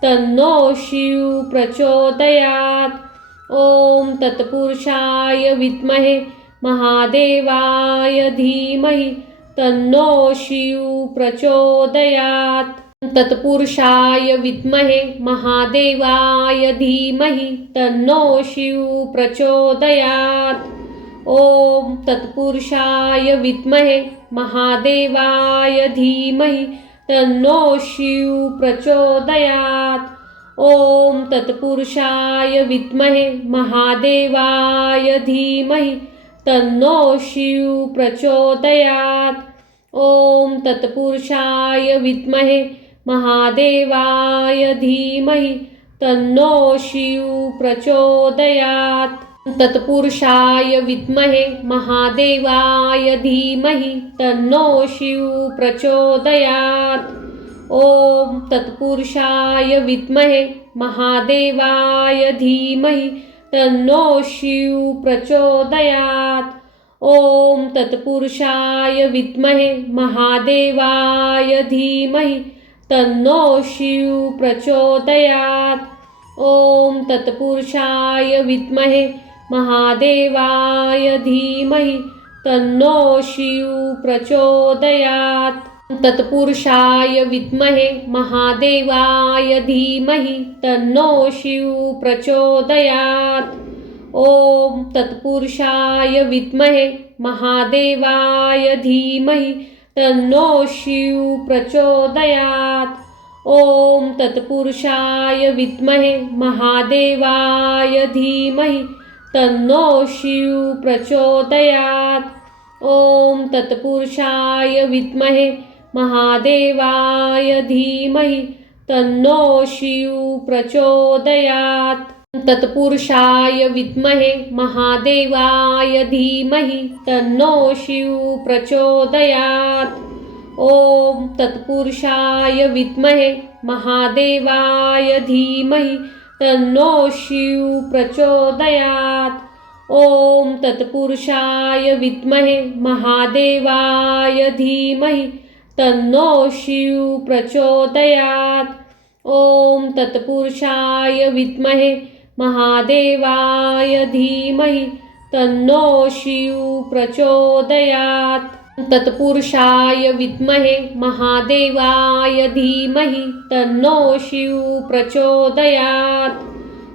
तन्नो शिव प्रचोदयात्। ओम तत्पुरुषाय विद्महे महादेवाय धीमहि तन्नो शिव प्रचोदयात्। तत्पुरुषाय विद्महे महादेवाय धीमहि तन्नो शिव प्रचोदयात्। ओम तत्पुरुषाय विद्महे महादेवाय धीमहि तन्नो शिव प्रचोदयात्। ओम तत्पुरुषाय विद्महे महादेवाय धीमहि तन्नो शिव प्रचोदयात्। ओम तत्पुरुषाय विद्महे महादेवाय धीमहि तन्नो शिव प्रचोदयात्। तत्पुरुषाय विद्महे महादेवाय धीमहि तन्नो शिव प्रचोदयात्। ओम तत्पुरुषाय विद्महे महादेवाय धीमहि तन्नो शिव प्रचोदयात्। ओम तत्पुरुषाय विद्महे महादेवाय धीमहि तन्नो शिव प्रचोदयात्। ओम तत्पुरुषाय विद्महे महादेवाय धीमहि तन्नो शिव प्रचोदयात्। तत्पुरुषाय विद्महे महादेवाय धीमहि तन्नो शिव प्रचोदयात्। ओम तत्पुरुषाय विद्महे महादेवाय धीमहि तन्नो शिव प्रचोदयात्। ओम तत्पुरुषाय विद्महे महादेवाय धीमहि तन्नो शिव प्रचोदयात्। ओम तत्पुरुषाय विद्महे महादेवाय धीमहि तन्नो शिव प्रचोदयात्। तत्पुरुषाय विद्महे महादेवाय धीमहि तन्नो शिव प्रचोदयात्। ओम तत्पुरुषाय विद्महे महादेवाय धीमहि तन्नो शिव प्रचोदयात्। ओम तत्पुरुषाय विद्महे महादेवाय धीमहि तन्नो शिव प्रचोदयात्। ओम तत्पुरुषाय विद्महे महादेवाय धीमहि तन्नो शिव प्रचोदयात्। तत्पुरुषाय विद्महे महादेवाय धीमहि तन्नो शिव प्रचोदयात्।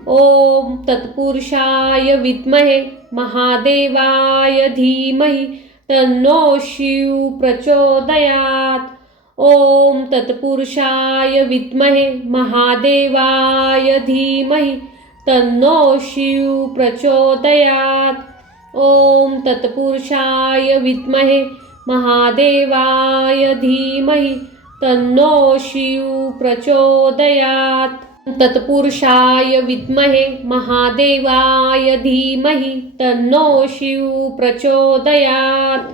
ओम तत्पुरुषाय विद्महे महादेवाय धीमहि तन्नो शिव प्रचोदयात्। ओम तत्पुरुषाय विद्महे महादेवाय धीमहि तन्नो शिव प्रचोदयात्। ओम तत्पुरुषाय विद्महे महादेवाय धीमहि तन्नो शिव प्रचोदयात्। तत्पुरुषाय विद्महे महादेवाय धीमहि तन्नो शिव प्रचोदयात्।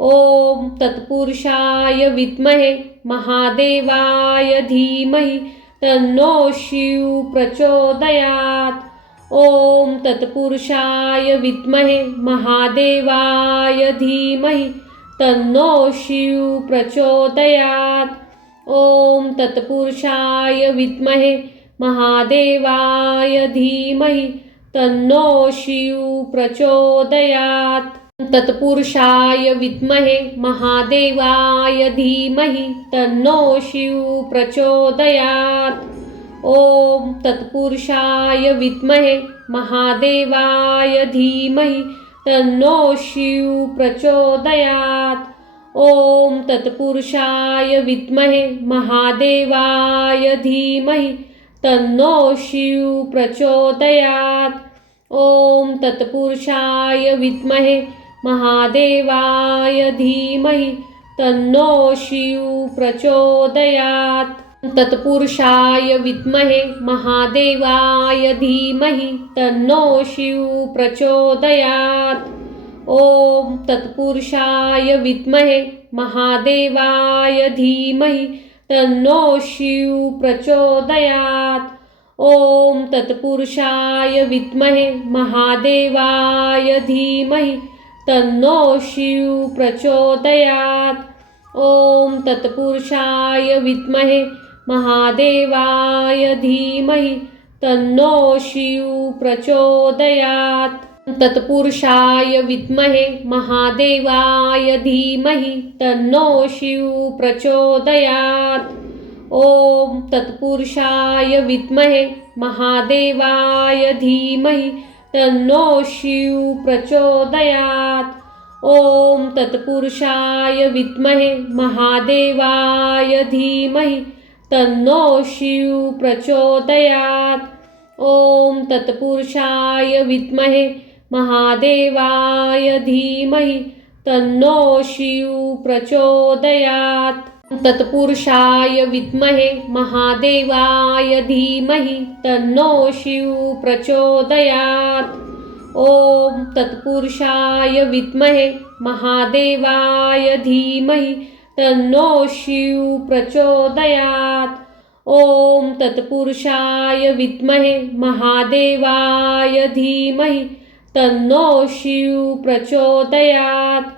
ओम तत्पुरुषाय विद्महे महादेवाय धीमहि तन्नो शिव प्रचोदयात्। ओम तत्पुरुषाय विद्महे महादेवाय धीमहि तन्नो शिव प्रचोदयात्। ओम तत्पुरुषाय विद्महे महादेवाय धीमहि तन्नो शिव प्रचोदयात्। तत्पुरुषाय विद्महे महादेवाय धीमहि तन्नो शिव प्रचोदयात्। ओम तत्पुरुषाय विद्महे महादेवाय धीमहि तन्नो शिव प्रचोदयात्। ओम तत्पुरुषाय विद्महे महादेवाय धीमहि तन्नो शिव प्रचोदयात्। ओम तत्पुरुषाय विद्महे महादेवाय धीमहि तन्नो शिव प्रचोदयात्। तत्पुरुषाय विद्महे महादेवाय धीमहि तन्नो शिव प्रचोदयात्। ओम तत्पुरुषाय विद्महे महादेवाय धीमहि तन्नो शिव प्रचोदयात्। ओम तत्पुरुषाय विद्महे महादेवाय धीमहि तन्नो शिव प्रचोदयात्। ओम तत्पुरुषाय विद्महे महादेवाय धीमहि तन्नो शिव प्रचोदयात्। तत्पुरुषाय विद्महे महादेवाय धीमहि तन्नो शिव प्रचोदयात्। ओम तत्पुरुषाय विद्महे महादेवाय धीमहि तन्नो शिव प्रचोदयात्। ओम तत्पुरुषाय विद्महे महादेवाय धीमहि तन्नो शिव प्रचोदयात्। ओम तत्पुरुषाय विद्महे महादेवाय धीमहि तन्नो शिव प्रचोदयात्। तत्पुरुषाय विद्महे महादेवाय धीमहि तन्नो शिव प्रचोदयात्। ओम तत्पुरुषाय विद्महे महादेवाय धीमहि तन्नो शिव प्रचोदयात्। ओम तत्पुरुषाय विद्महे महादेवाय धीमहि तन्नो शिव प्रचोदयात्।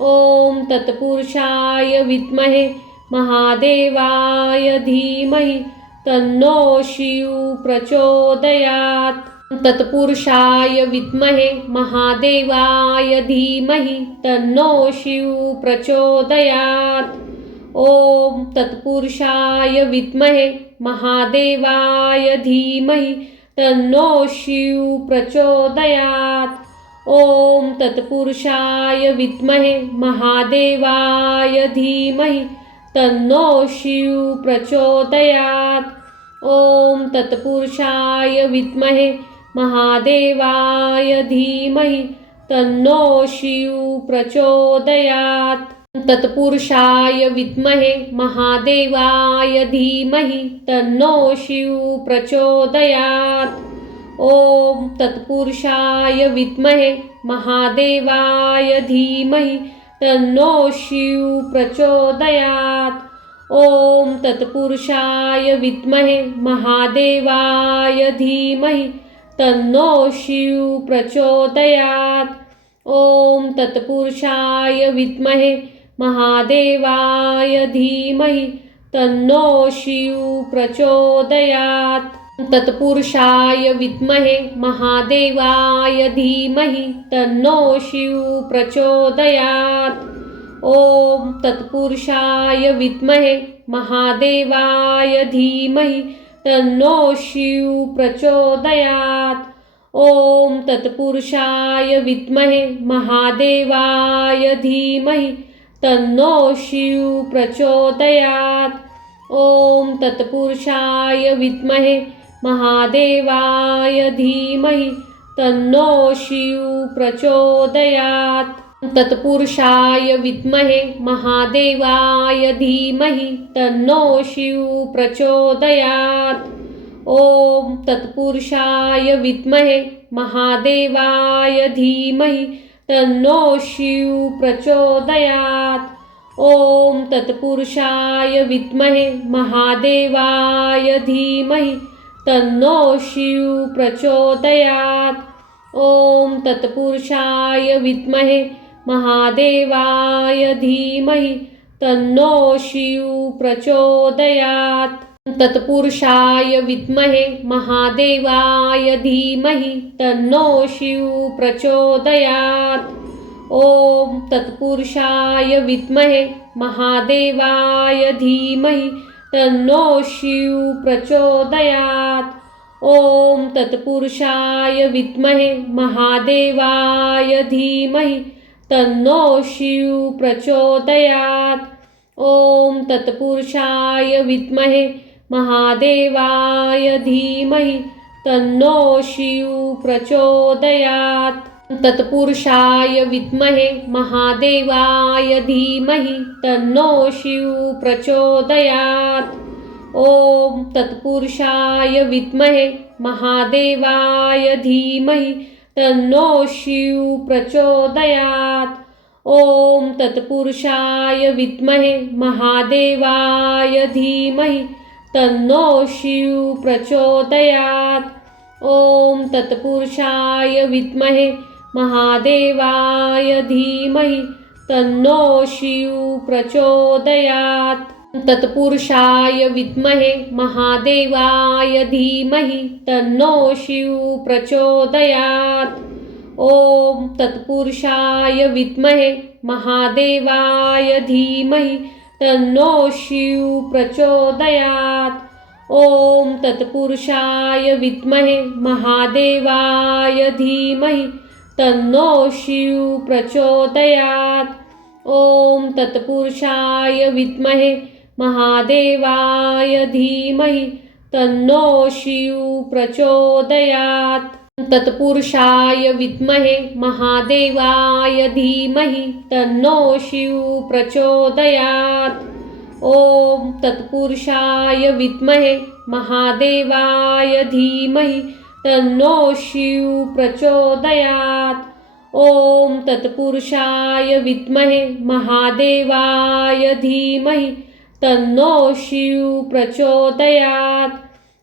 ओम तत्पुरुषाय विद्महे महादेवाय धीमहि तन्नो शिव प्रचोदयात्। तत्पुरुषाय विद्महे महादेवाय धीमहि तन्नो शिव प्रचोदयात्। ओम तत्पुरुषाय विद्महे महादेवाय धीमहि तन्नो शिव प्रचोदयात्। ओम तत्पुरुषाय विद्महे महादेवाय धीमहि तन्नो शिव प्रचोदयात्। ओम तत्पुरुषाय विद्महे महादेवाय धीमहि तन्नो शिव प्रचोदयात्। तत्पुरुषाय विद्महे महादेवाय धीमहि तन्नो शिव प्रचोदयात्। ओम तत्पुरुषाय विद्महे महादेवाय धीमहि तन्नो शिव प्रचोदयात्। ओम तत्पुरुषाय विद्महे महादेवाय धीमहि तन्नो शिव प्रचोदयात्. ओम तत्पुरुषाय विद्महे महादेवाय धीमहि तन्नो शिव प्रचोदयात्. तत्पुरुषाय विद्महे महादेवाय धीमहि तन्नो शिव प्रचोदयात्. ओम तत्पुरुषाय विद्महे महादेवाय धीमहि तन्नो शिव प्रचोदयात्. ओम तत्पुरुषाय विद्महे महादेवाय धीमहि तन्नो शिव प्रचोदयात्. ओम तत्पुरुषाय विद्महे महादेवाय धीमहि तन्नो शिव प्रचोदयात्. तत्पुरुषाय विद्महे महादेवाय धीमहि तन्नो शिव प्रचोदयात्. ओम तत्पुरुषाय विद्महे महादेवाय धीमहि तन्नो शिव प्रचोदयात्. ओम तत्पुरुषाय विद्महे महादेवाय धीमहि तन्नो शिव प्रचोदयात्. ओम तत्पुरुषाय विद्महे महादेवाय धीमहि तन्नो शिव प्रचोदयात्. तत्पुरुषाय विद्महे महादेवाय धीमहि तन्नो शिव प्रचोदयात्. ओम तत्पुरुषाय विद्महे महादेवाय धीमहि तन्नो शिव प्रचोदयात्. ओम तत्पुरुषाय विद्महे महादेवाय धीमहि तन्नो शिव प्रचोदयात्. ओम तत्पुरुषाय विद्महे महादेवाय धीमहि तन्नो शिव प्रचोदयात्. तत्पुरुषाय विद्महे महादेवाय धीमहि तन्नो शिव प्रचोदयात्. ओम तत्पुरुषाय विद्महे महादेवाय धीमहि तन्नो शिव प्रचोदयात्. ओम तत्पुरुषाय विद्महे महादेवाय धीमहि तन्नो शिव प्रचोदयात्. ओम तत्पुरुषाय विद्महे महादेवाय धीमहि तन्नो शिव प्रचोदयात्. तत्पुरुषाय विद्महे महादेवाय धीमहि तन्नो शिव प्रचोदयात्. ओम तत्पुरुषाय विद्महे महादेवाय धीमहि तन्नो शिव प्रचोदयात्. ओम तत्पुरुषाय विद्महे महादेवाय धीमहि तन्नो शिव प्रचोदयात्. ओम तत्पुरुषाय विद्महे महादेवाय धीमहि तन्नो शिव प्रचोदयात्. तत्पुरुषाय विद्महे महादेवाय धीमहि तन्नो शिव प्रचोदयात्. ओम तत्पुरुषाय विद्महे महादेवाय धीमहि तन्नो शिव प्रचोदयात्. ओम तत्पुरुषाय विद्महे महादेवाय धीमहि तन्नो शिव प्रचोदयात्.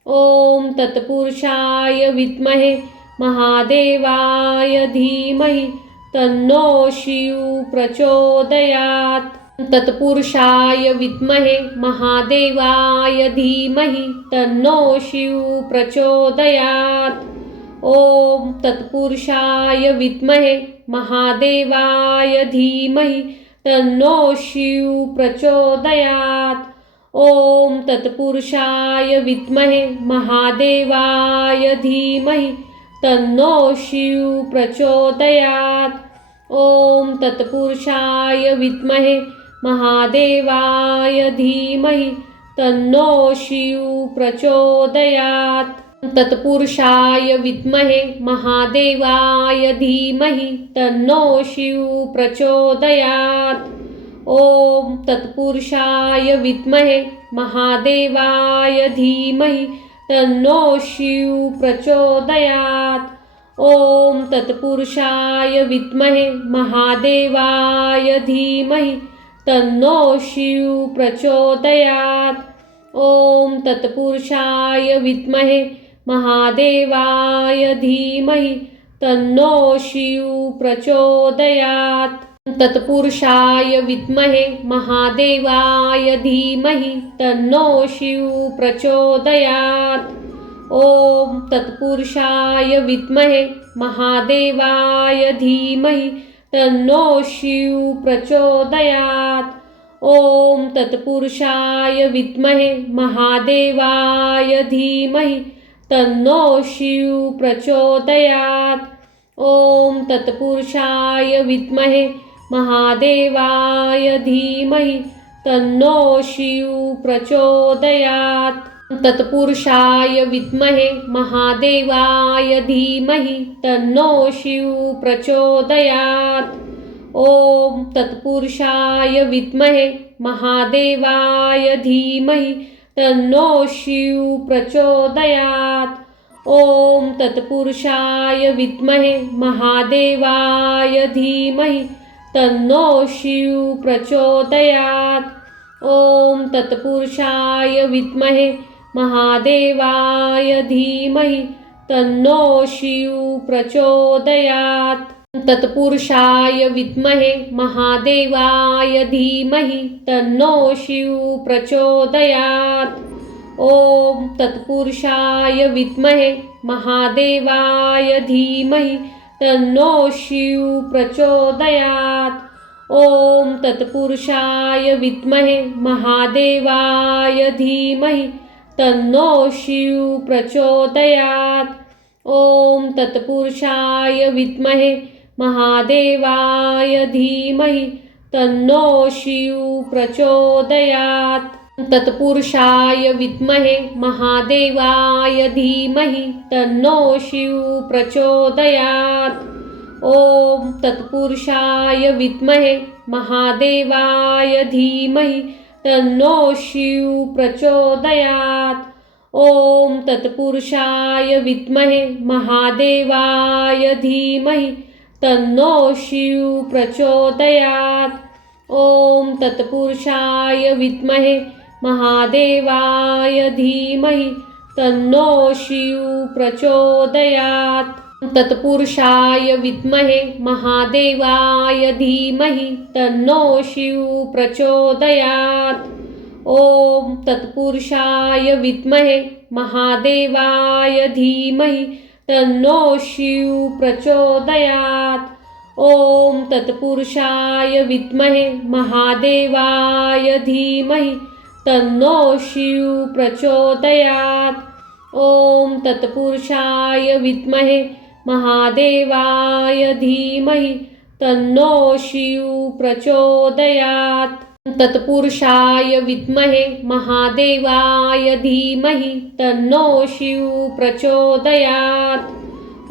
ओम तत्पुरुषाय विद्महे महादेवाय धीमहि तन्नो शिव प्रचोदयात्. तत्पुरुषाय विद्महे महादेवाय धीमहि तन्नो शिव प्रचोदयात्. ओम तत्पुरुषाय विद्महे महादेवाय धीमहि तन्नो शिव प्रचोदयात्. ओम तत्पुरुषाय विद्महे महादेवाय धीमहि तन्नो शिव प्रचोदयात्. ओम तत्पुरुषाय विद्महे महादेवाय धीमहि तन्नो शिव प्रचोदयात्. तत्पुरुषाय विद्महे महादेवाय धीमहि तन्नो शिव प्रचोदयात्. ओम तत्पुरुषाय विद्महे महादेवाय धीमहि तन्नो शिव प्रचोदयात्. ओम तत्पुरुषाय विद्महे महादेवाय धीमहि तन्नो शिव प्रचोदयात्. ओम तत्पुरुषाय विद्महे महादेवाय धीमहि तन्नो शिव प्रचोदयात्। तत्पुरुषाय विद्महे महादेवाय धीमहि तन्नो शिव प्रचोदयात्। ओम तत्पुरुषाय विद्महे महादेवाय धीमहि तन्नो शिव प्रचोदयात्। ओम तत्पुरुषाय विद्महे महादेवाय धीमहि तन्नो शिव प्रचोदयात्। ओम तत्पुरुषाय विद्महे महादेवाय धीमहि तन्नो शिव प्रचोदयात्। तत्पुरुषाय विद्महे महादेवाय धीमहि तन्नो शिव प्रचोदयात्। ओम तत्पुरुषाय विद्महे महादेवाय धीमहि तन्नो शिव प्रचोदयात्। ओम तत्पुरुषाय विद्महे महादेवाय धीमहि तन्नो शिव प्रचोदयात्। ओम तत्पुरुषाय विद्महे महादेवाय धीमहि तन्नो शिव प्रचोदयात्। तत्पुरुषाय विद्महे महादेवाय धीमहि तन्नो शिव प्रचोदयात्। ओम तत्पुरुषाय विद्महे महादेवाय धीमहि तन्नो शिव प्रचोदयात्। ओम तत्पुरुषाय विद्महे महादेवाय धीमहि तन्नो शिव प्रचोदयात्। ओम तत्पुरुषाय विद्महे महादेवाय धीमहि तन्नो शिव प्रचोदयात्। तत्पुरुषाय विद्महे महादेवाय धीमहि तन्नो शिव प्रचोदयात्। ओम तत्पुरुषाय विद्महे महादेवाय धीमहि तन्नो शिव प्रचोदयात्। ओम तत्पुरुषाय विद्महे महादेवाय धीमहि तन्नो शिव प्रचोदयात्। ओम तत्पुरुषाय विद्महे महादेवाय धीमहि तन्नो शिव प्रचोदयात्। तत्पुरुषाय विद्महे महादेवाय धीमहि तन्नो शिव प्रचोदयात्। ओम तत्पुरुषाय विद्महे महादेवाय धीमहि तन्नो शिव प्रचोदयात्। ओम तत्पुरुषाय विद्महे महादेवाय धीमहि तन्नो शिव प्रचोदयात्। ओम तत्पुरुषाय विद्महे महादेवाय धीमहि तन्नो शिव प्रचोदयात्। तत्पुरुषाय विद्महे महादेवाय धीमहि तन्नो शिव प्रचोदयात्।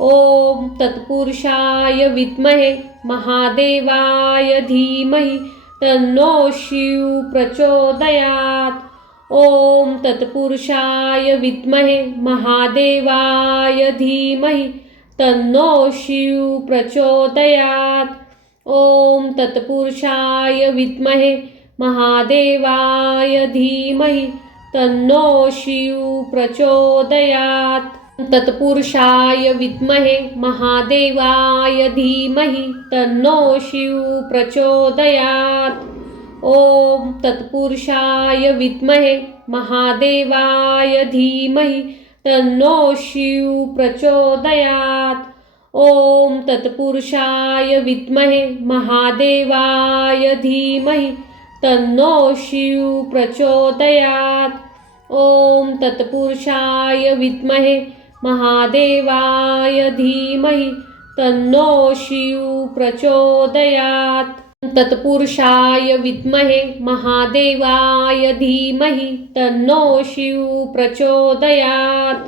ओम तत्पुरुषाय विद्महे महादेवाय धीमहि तन्नो शिव प्रचोदयात्। ओम तत्पुरुषाय विद्महे महादेवाय धीमहि तन्नो शिव प्रचोदयात्। ओम तत्पुरुषाय विद्महे महादेवाय धीमहि तन्नो शिव प्रचोदयात्। तत्पुरुषाय विद्महे महादेवाय धीमहि तन्नो शिव प्रचोदयात्। ओम तत्पुरुषाय विद्महे महादेवाय धीमहि तन्नो शिव प्रचोदयात्। ओम तत्पुरुषाय विद्महे महादेवाय धीमहि तन्नो शिव प्रचोदयात्। ओम तत्पुरुषाय विद्महे महादेवाय धीमहि तन्नो शिव प्रचोदयात्। तत्पुरुषाय विद्महे महादेवाय धीमहि तन्नो शिव प्रचोदयात्।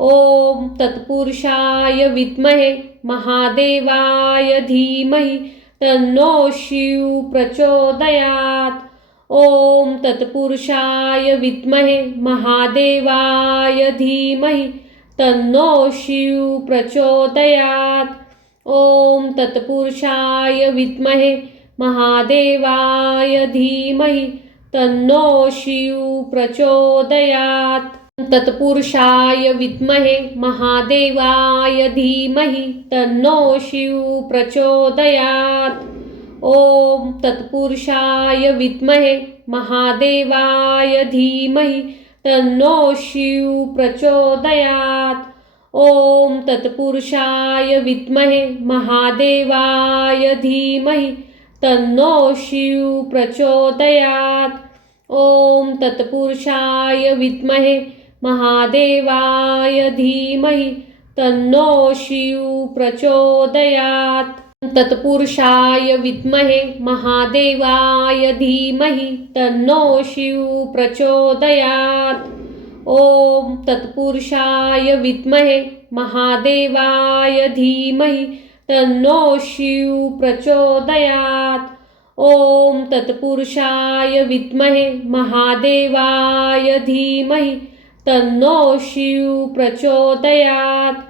ओम तत्पुरुषाय विद्महे महादेवाय धीमहि तन्नो शिव प्रचोदयात्। ओम तत्पुरुषाय विद्महे महादेवाय धीमहि तन्नो शिव प्रचोदयात्। ओम तत्पुरुषाय विद्महे महादेवाय धीमहि तन्नो शिव प्रचोदयात्। तत्पुरुषाय विद्महे महादेवाय धीमहि तन्नो शिव प्रचोदयात्। ओम तत्पुरुषाय विद्महे महादेवाय धीमहि तन्नो शिव प्रचोदयात्। ओम तत्पुरुषाय विद्महे महादेवाय धीमहि तन्नो शिव प्रचोदयात्। ओम तत्पुरुषाय विद्महे महादेवाय धीमहि तन्नो शिव प्रचोदयात्। तत्पुरुषाय विद्महे महादेवाय धीमहि तन्नो शिव प्रचोदयात्। ओम तत्पुरुषाय विद्महे महादेवाय धीमहि तन्नो शिव प्रचोदयात्। ओम तत्पुरुषाय विद्महे महादेवाय धीमहि तन्नो शिव प्रचोदयात्।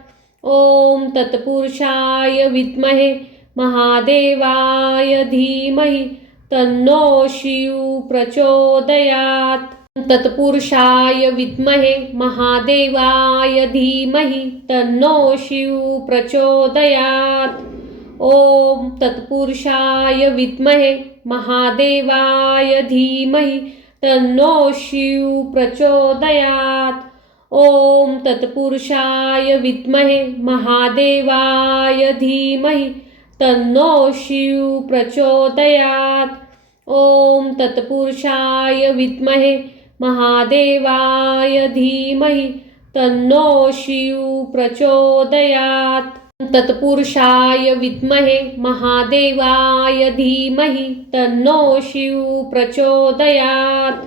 ओम तत्पुरुषाय विद्महे महादेवाय धीमहि तन्नो शिव प्रचोदयात्। तत्पुरुषाय विद्महे महादेवाय धीमहि तन्नो शिव प्रचोदयात्। ओम तत्पुरुषाय विद्महे महादेवाय धीमहि तन्नो शिव प्रचोदयात्। ओम तत्पुरुषाय विद्महे महादेवाय धीमहि तन्नो शिव प्रचोदयात्। ओम तत्पुरुषाय विद्महे महादेवाय धीमहि तन्नो शिव प्रचोदयात्। तत्पुरुषाय विद्महे महादेवाय धीमहि तन्नो शिव प्रचोदयात्।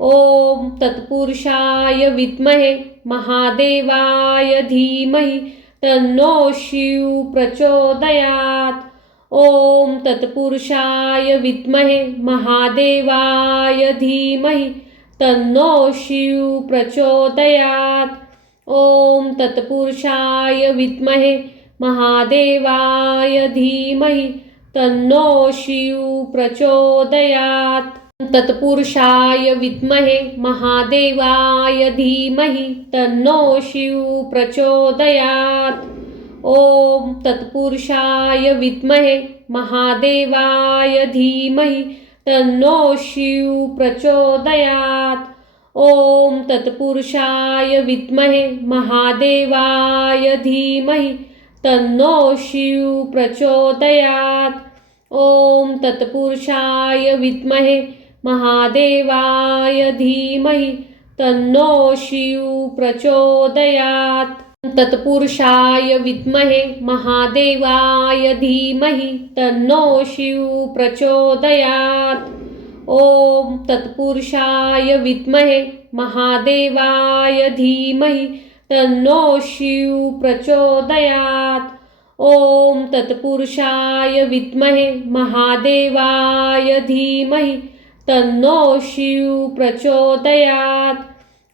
ओम तत्पुरुषाय विद्महे महादेवाय धीमहि तन्नो शिव प्रचोदयात्। ओम तत्पुरुषाय विद्महे महादेवाय धीमहि तन्नो शिव प्रचोदयात्। ओम तत्पुरुषाय विद्महे महादेवाय धीमहि तन्नो शिव प्रचोदयात्। तत्पुरुषाय विद्महे महादेवाय धीमहि तन्नो शिव प्रचोदयात्। ओम तत्पुरुषाय विद्महे महादेवाय धीमहि तन्नो शिव प्रचोदयात्। ओम तत्पुरुषाय विद्महे महादेवाय धीमहि तन्नो शिव प्रचोदयात्। ओम तत्पुरुषाय विद्महे महादेवाय धीमहि तन्नो शिव प्रचोदयात्। तत्पुरुषाय विद्महे महादेवाय धीमहि तन्नो शिव प्रचोदयात्। ओम तत्पुरुषाय विद्महे महादेवाय धीमहि तन्नो शिव प्रचोदयात्। ओम तत्पुरुषाय विद्महे महादेवाय धीमहि तन्नो शिव प्रचोदयात्।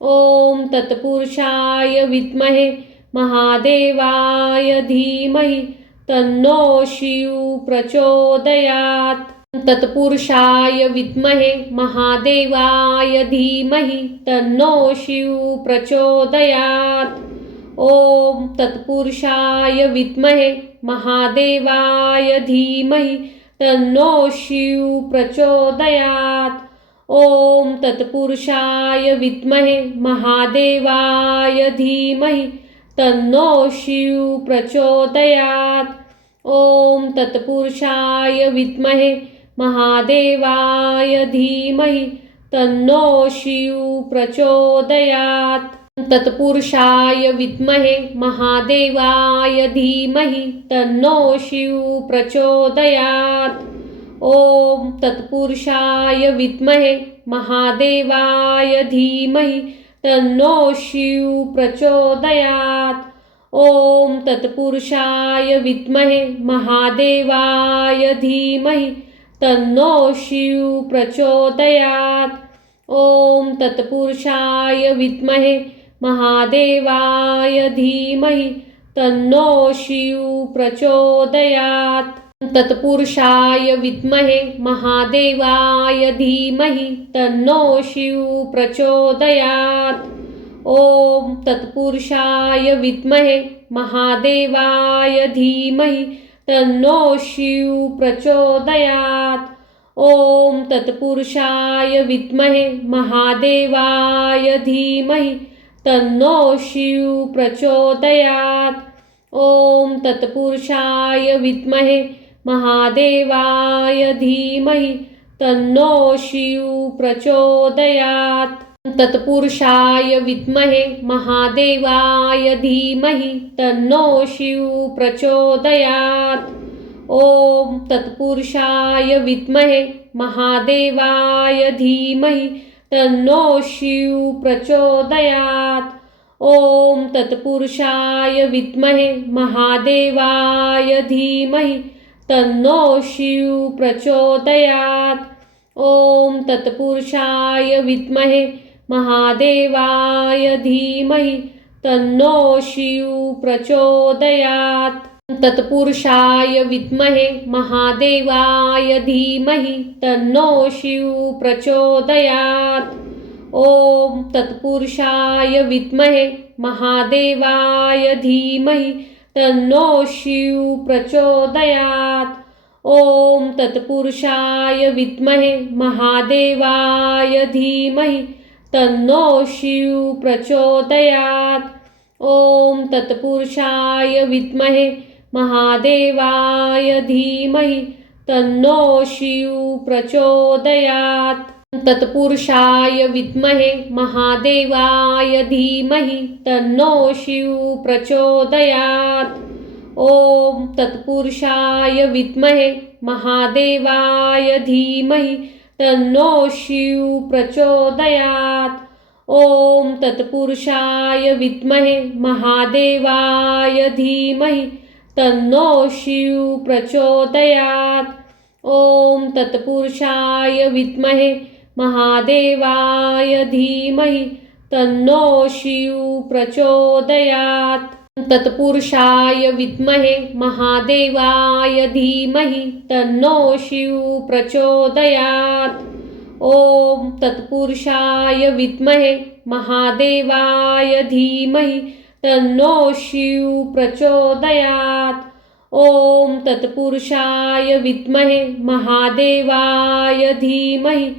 ओम तत्पुरुषाय विद्महे महादेवाय धीमहि तन्नो शिव प्रचोदयात्। तत्पुरुषाय विद्महे महादेवाय धीमहि तन्नो शिव प्रचोदयात्। ओम तत्पुरुषाय विद्महे महादेवाय धीमहि तन्नो शिव प्रचोदयात्। ओम तत्पुरुषाय विद्महे महादेवाय धीमहि तन्नो शिव प्रचोदयात्। ओम तत्पुरुषाय विद्महे महादेवाय धीमहि तन्नो शिव प्रचोदयात्। तत्पुरुषाय विद्महे महादेवाय धीमहि तन्नो शिव प्रचोदयात्। ओम तत्पुरुषाय विद्महे महादेवाय धीमहि तन्नो शिव प्रचोदयात्। ओम तत्पुरुषाय विद्महे महादेवाय धीमहि तन्नो शिव प्रचोदयात्। ओम तत्पुरुषाय विद्महे महादेवाय धीमहि तन्नो शिव प्रचोदयात्। तत्पुरुषाय विद्महे महादेवाय धीमहि तन्नो शिव प्रचोदयात्। ओम तत्पुरुषाय विद्महे महादेवाय धीमहि तन्नो शिव प्रचोदयात्। ओम तत्पुरुषाय विद्महे महादेवाय धीमहि तन्नो शिव प्रचोदयात्। ओम तत्पुरुषाय विद्महे महादेवाय धीमहि तन्नो शिव प्रचोदयात्। तत्पुरुषाय विद्महे महादेवाय धीमहि तन्नो शिव प्रचोदयात्। ओम तत्पुरुषाय विद्महे महादेवाय धीमहि तन्नो शिव प्रचोदयात्। ओम तत्पुरुषाय विद्महे महादेवाय धीमहि तन्नो शिव प्रचोदयात्। ओम तत्पुरुषाय विद्महे महादेवाय धीमहि तन्नो शिव प्रचोदयात्। तत्पुरुषाय विद्महे महादेवाय धीमहि तन्नो शिव प्रचोदयात्। ओम तत्पुरुषाय विद्महे महादेवाय धीमहि तन्नो शिव प्रचोदयात्। ओम तत्पुरुषाय विद्महे महादेवाय धीमहि तन्नो शिव प्रचोदयात्। ओम तत्पुरुषाय विद्महे महादेवाय धीमहि तन्नो शिव प्रचोदयात्। तत्पुरुषाय विद्महे महादेवाय धीमहि तन्नो शिव प्रचोदयात्। ओम तत्पुरुषाय विद्महे महादेवाय धीमहि तन्नो शिव प्रचोदयात्। ओम तत्पुरुषाय विद्महे महादेवाय धीमहि तन्नो शिव प्रचोदयात्। ओम तत्पुरुषाय विद्महे महादेवाय धीमहि तन्नो शिव प्रचोदयात्। तत्पुरुषाय विद्महे महादेवाय धीमहि तन्नो शिव प्रचोदयात्। ओम तत्पुरुषाय विद्महे महादेवाय धीमहि तन्नो शिव प्रचोदयात्। ओम तत्पुरुषाय विद्महे महादेवाय धीमहि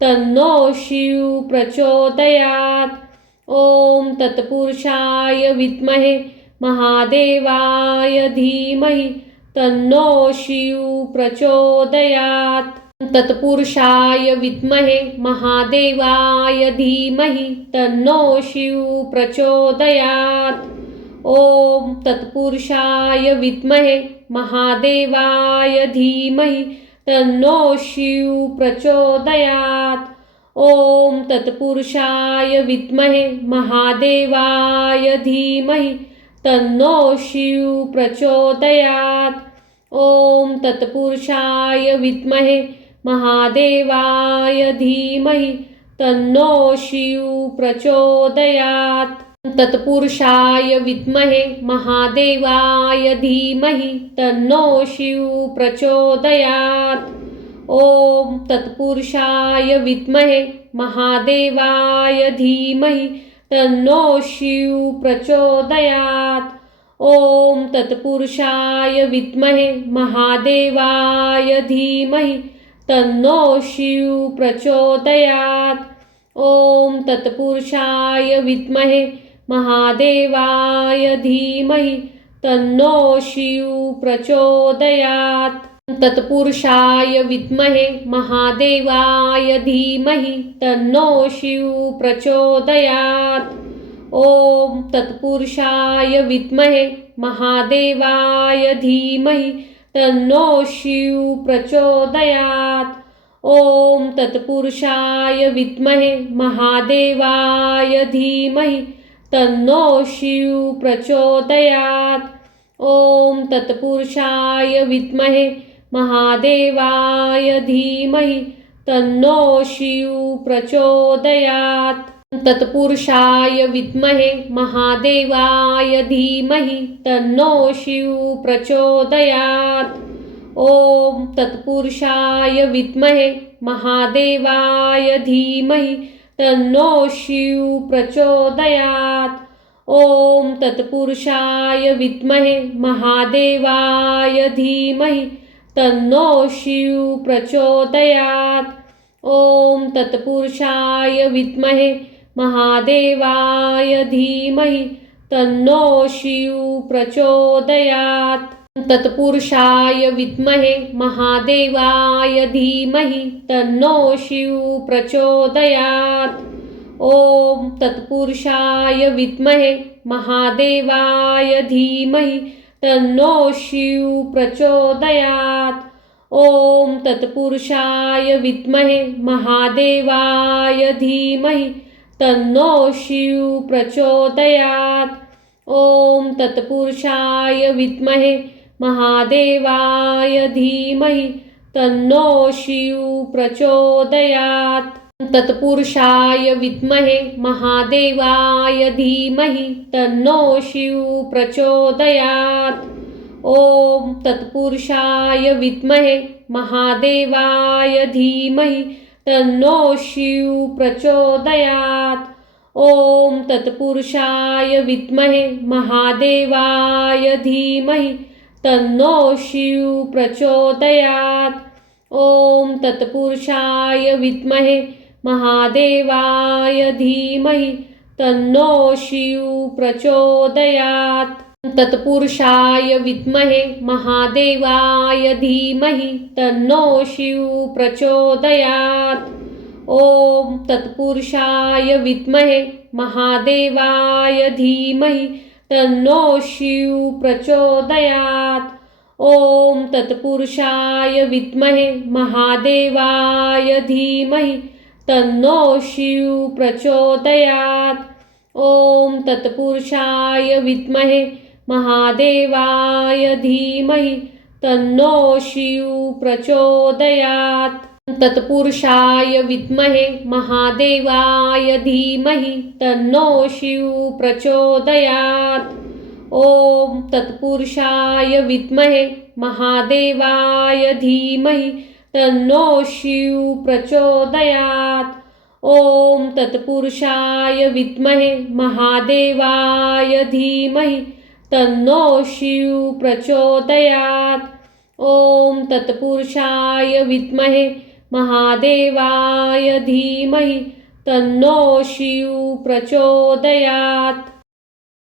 तन्नो शिव प्रचोदयात्। ओम तत्पुरुषाय विद्महे महादेवाय धीमहि तन्नो शिव प्रचोदयात्। तत्पुरुषाय विद्महे महादेवाय धीमहि तन्नो शिव प्रचोदयात्। ओम तत्पुरुषाय विद्महे महादेवाय धीमहि तन्नो शिव प्रचोदयात्। ओम तत्पुरुषाय विद्महे महादेवाय धीमहि तन्नो शिव प्रचोदयात्। ओम तत्पुरुषाय विद्महे महादेवाय धीमहि तन्नो शिव प्रचोदयात्। तत्पुरुषाय विद्महे महादेवाय धीमहि तन्नो शिव प्रचोदयात्। ओम तत्पुरुषाय विद्महे महादेवाय धीमहि तन्नो शिव प्रचोदयात्। ओम तत्पुरुषाय विद्महे महादेवाय धीमहि तन्नो शिव प्रचोदयात्। ओम तत्पुरुषाय विद्महे महादेवाय धीमहि तन्नो शिव प्रचोदयात्। तत्पुरुषाय विद्महे महादेवाय धीमहि तन्नो शिव प्रचोदयात्। ओम तत्पुरुषाय विद्महे महादेवाय धीमहि तन्नो शिव प्रचोदयात्। ओम तत्पुरुषाय विद्महे महादेवाय धीमहि तन्नो शिव प्रचोदयात्। ओम तत्पुरुषाय विद्महे महादेवाय धीमहि तन्नो शिव प्रचोदयात्। तत्पुरुषाय विद्महे महादेवाय धीमहि तन्नो शिव प्रचोदयात्। ओम तत्पुरुषाय विद्महे महादेवाय धीमहि तन्नो शिव प्रचोदयात्। ओम तत्पुरुषाय विद्महे महादेवाय धीमहि तन्नो शिव प्रचोदयात्। ओम तत्पुरुषाय विद्महे महादेवाय धीमहि तन्नो शिव प्रचोदयात्। तत्पुरुषाय विद्महे महादेवाय धीमहि तन्नो शिव प्रचोदयात्। ओम तत्पुरुषाय विद्महे महादेवाय धीमहि तन्नो शिव प्रचोदयात्। ओम तत्पुरुषाय विद्महे महादेवाय धीमहि तन्नो शिव प्रचोदयात्। ओम तत्पुरुषाय विद्महे महादेवाय धीमहि तन्नो शिव प्रचोदयात्। तत्पुरुषाय विद्महे महादेवाय धीमहि तन्नो शिव प्रचोदयात्। ओम तत्पुरुषाय विद्महे महादेवाय धीमहि तन्नो शिव प्रचोदयात्। ओम तत्पुरुषाय विद्महे महादेवाय धीमहि तन्नो शिव प्रचोदयात्। ओम तत्पुरुषाय विद्महे महादेवाय धीमहि तन्नो शिव प्रचोदयात्। तत्पुरुषाय विद्महे महादेवाय धीमहि तन्नो शिव प्रचोदयात्। ओम तत्पुरुषाय विद्महे महादेवाय धीमहि तन्नो शिव प्रचोदयात्। ओम तत्पुरुषाय विद्महे महादेवाय धीमहि तन्नो शिव प्रचोदयात्। ओम तत्पुरुषाय विद्महे महादेवाय धीमहि तन्नो शिव प्रचोदयात्। तत्पुरुषाय विद्महे महादेवाय धीमहि तन्नो शिव प्रचोदयात्। ओम तत्पुरुषाय विद्महे महादेवाय धीमहि तन्नो शिव प्रचोदयात्। ओम तत्पुरुषाय विद्महे महादेवाय धीमहि तन्नो शिव प्रचोदयात्। ओम तत्पुरुषाय विद्महे महादेवाय धीमहि तन्नो शिव प्रचोदयात्।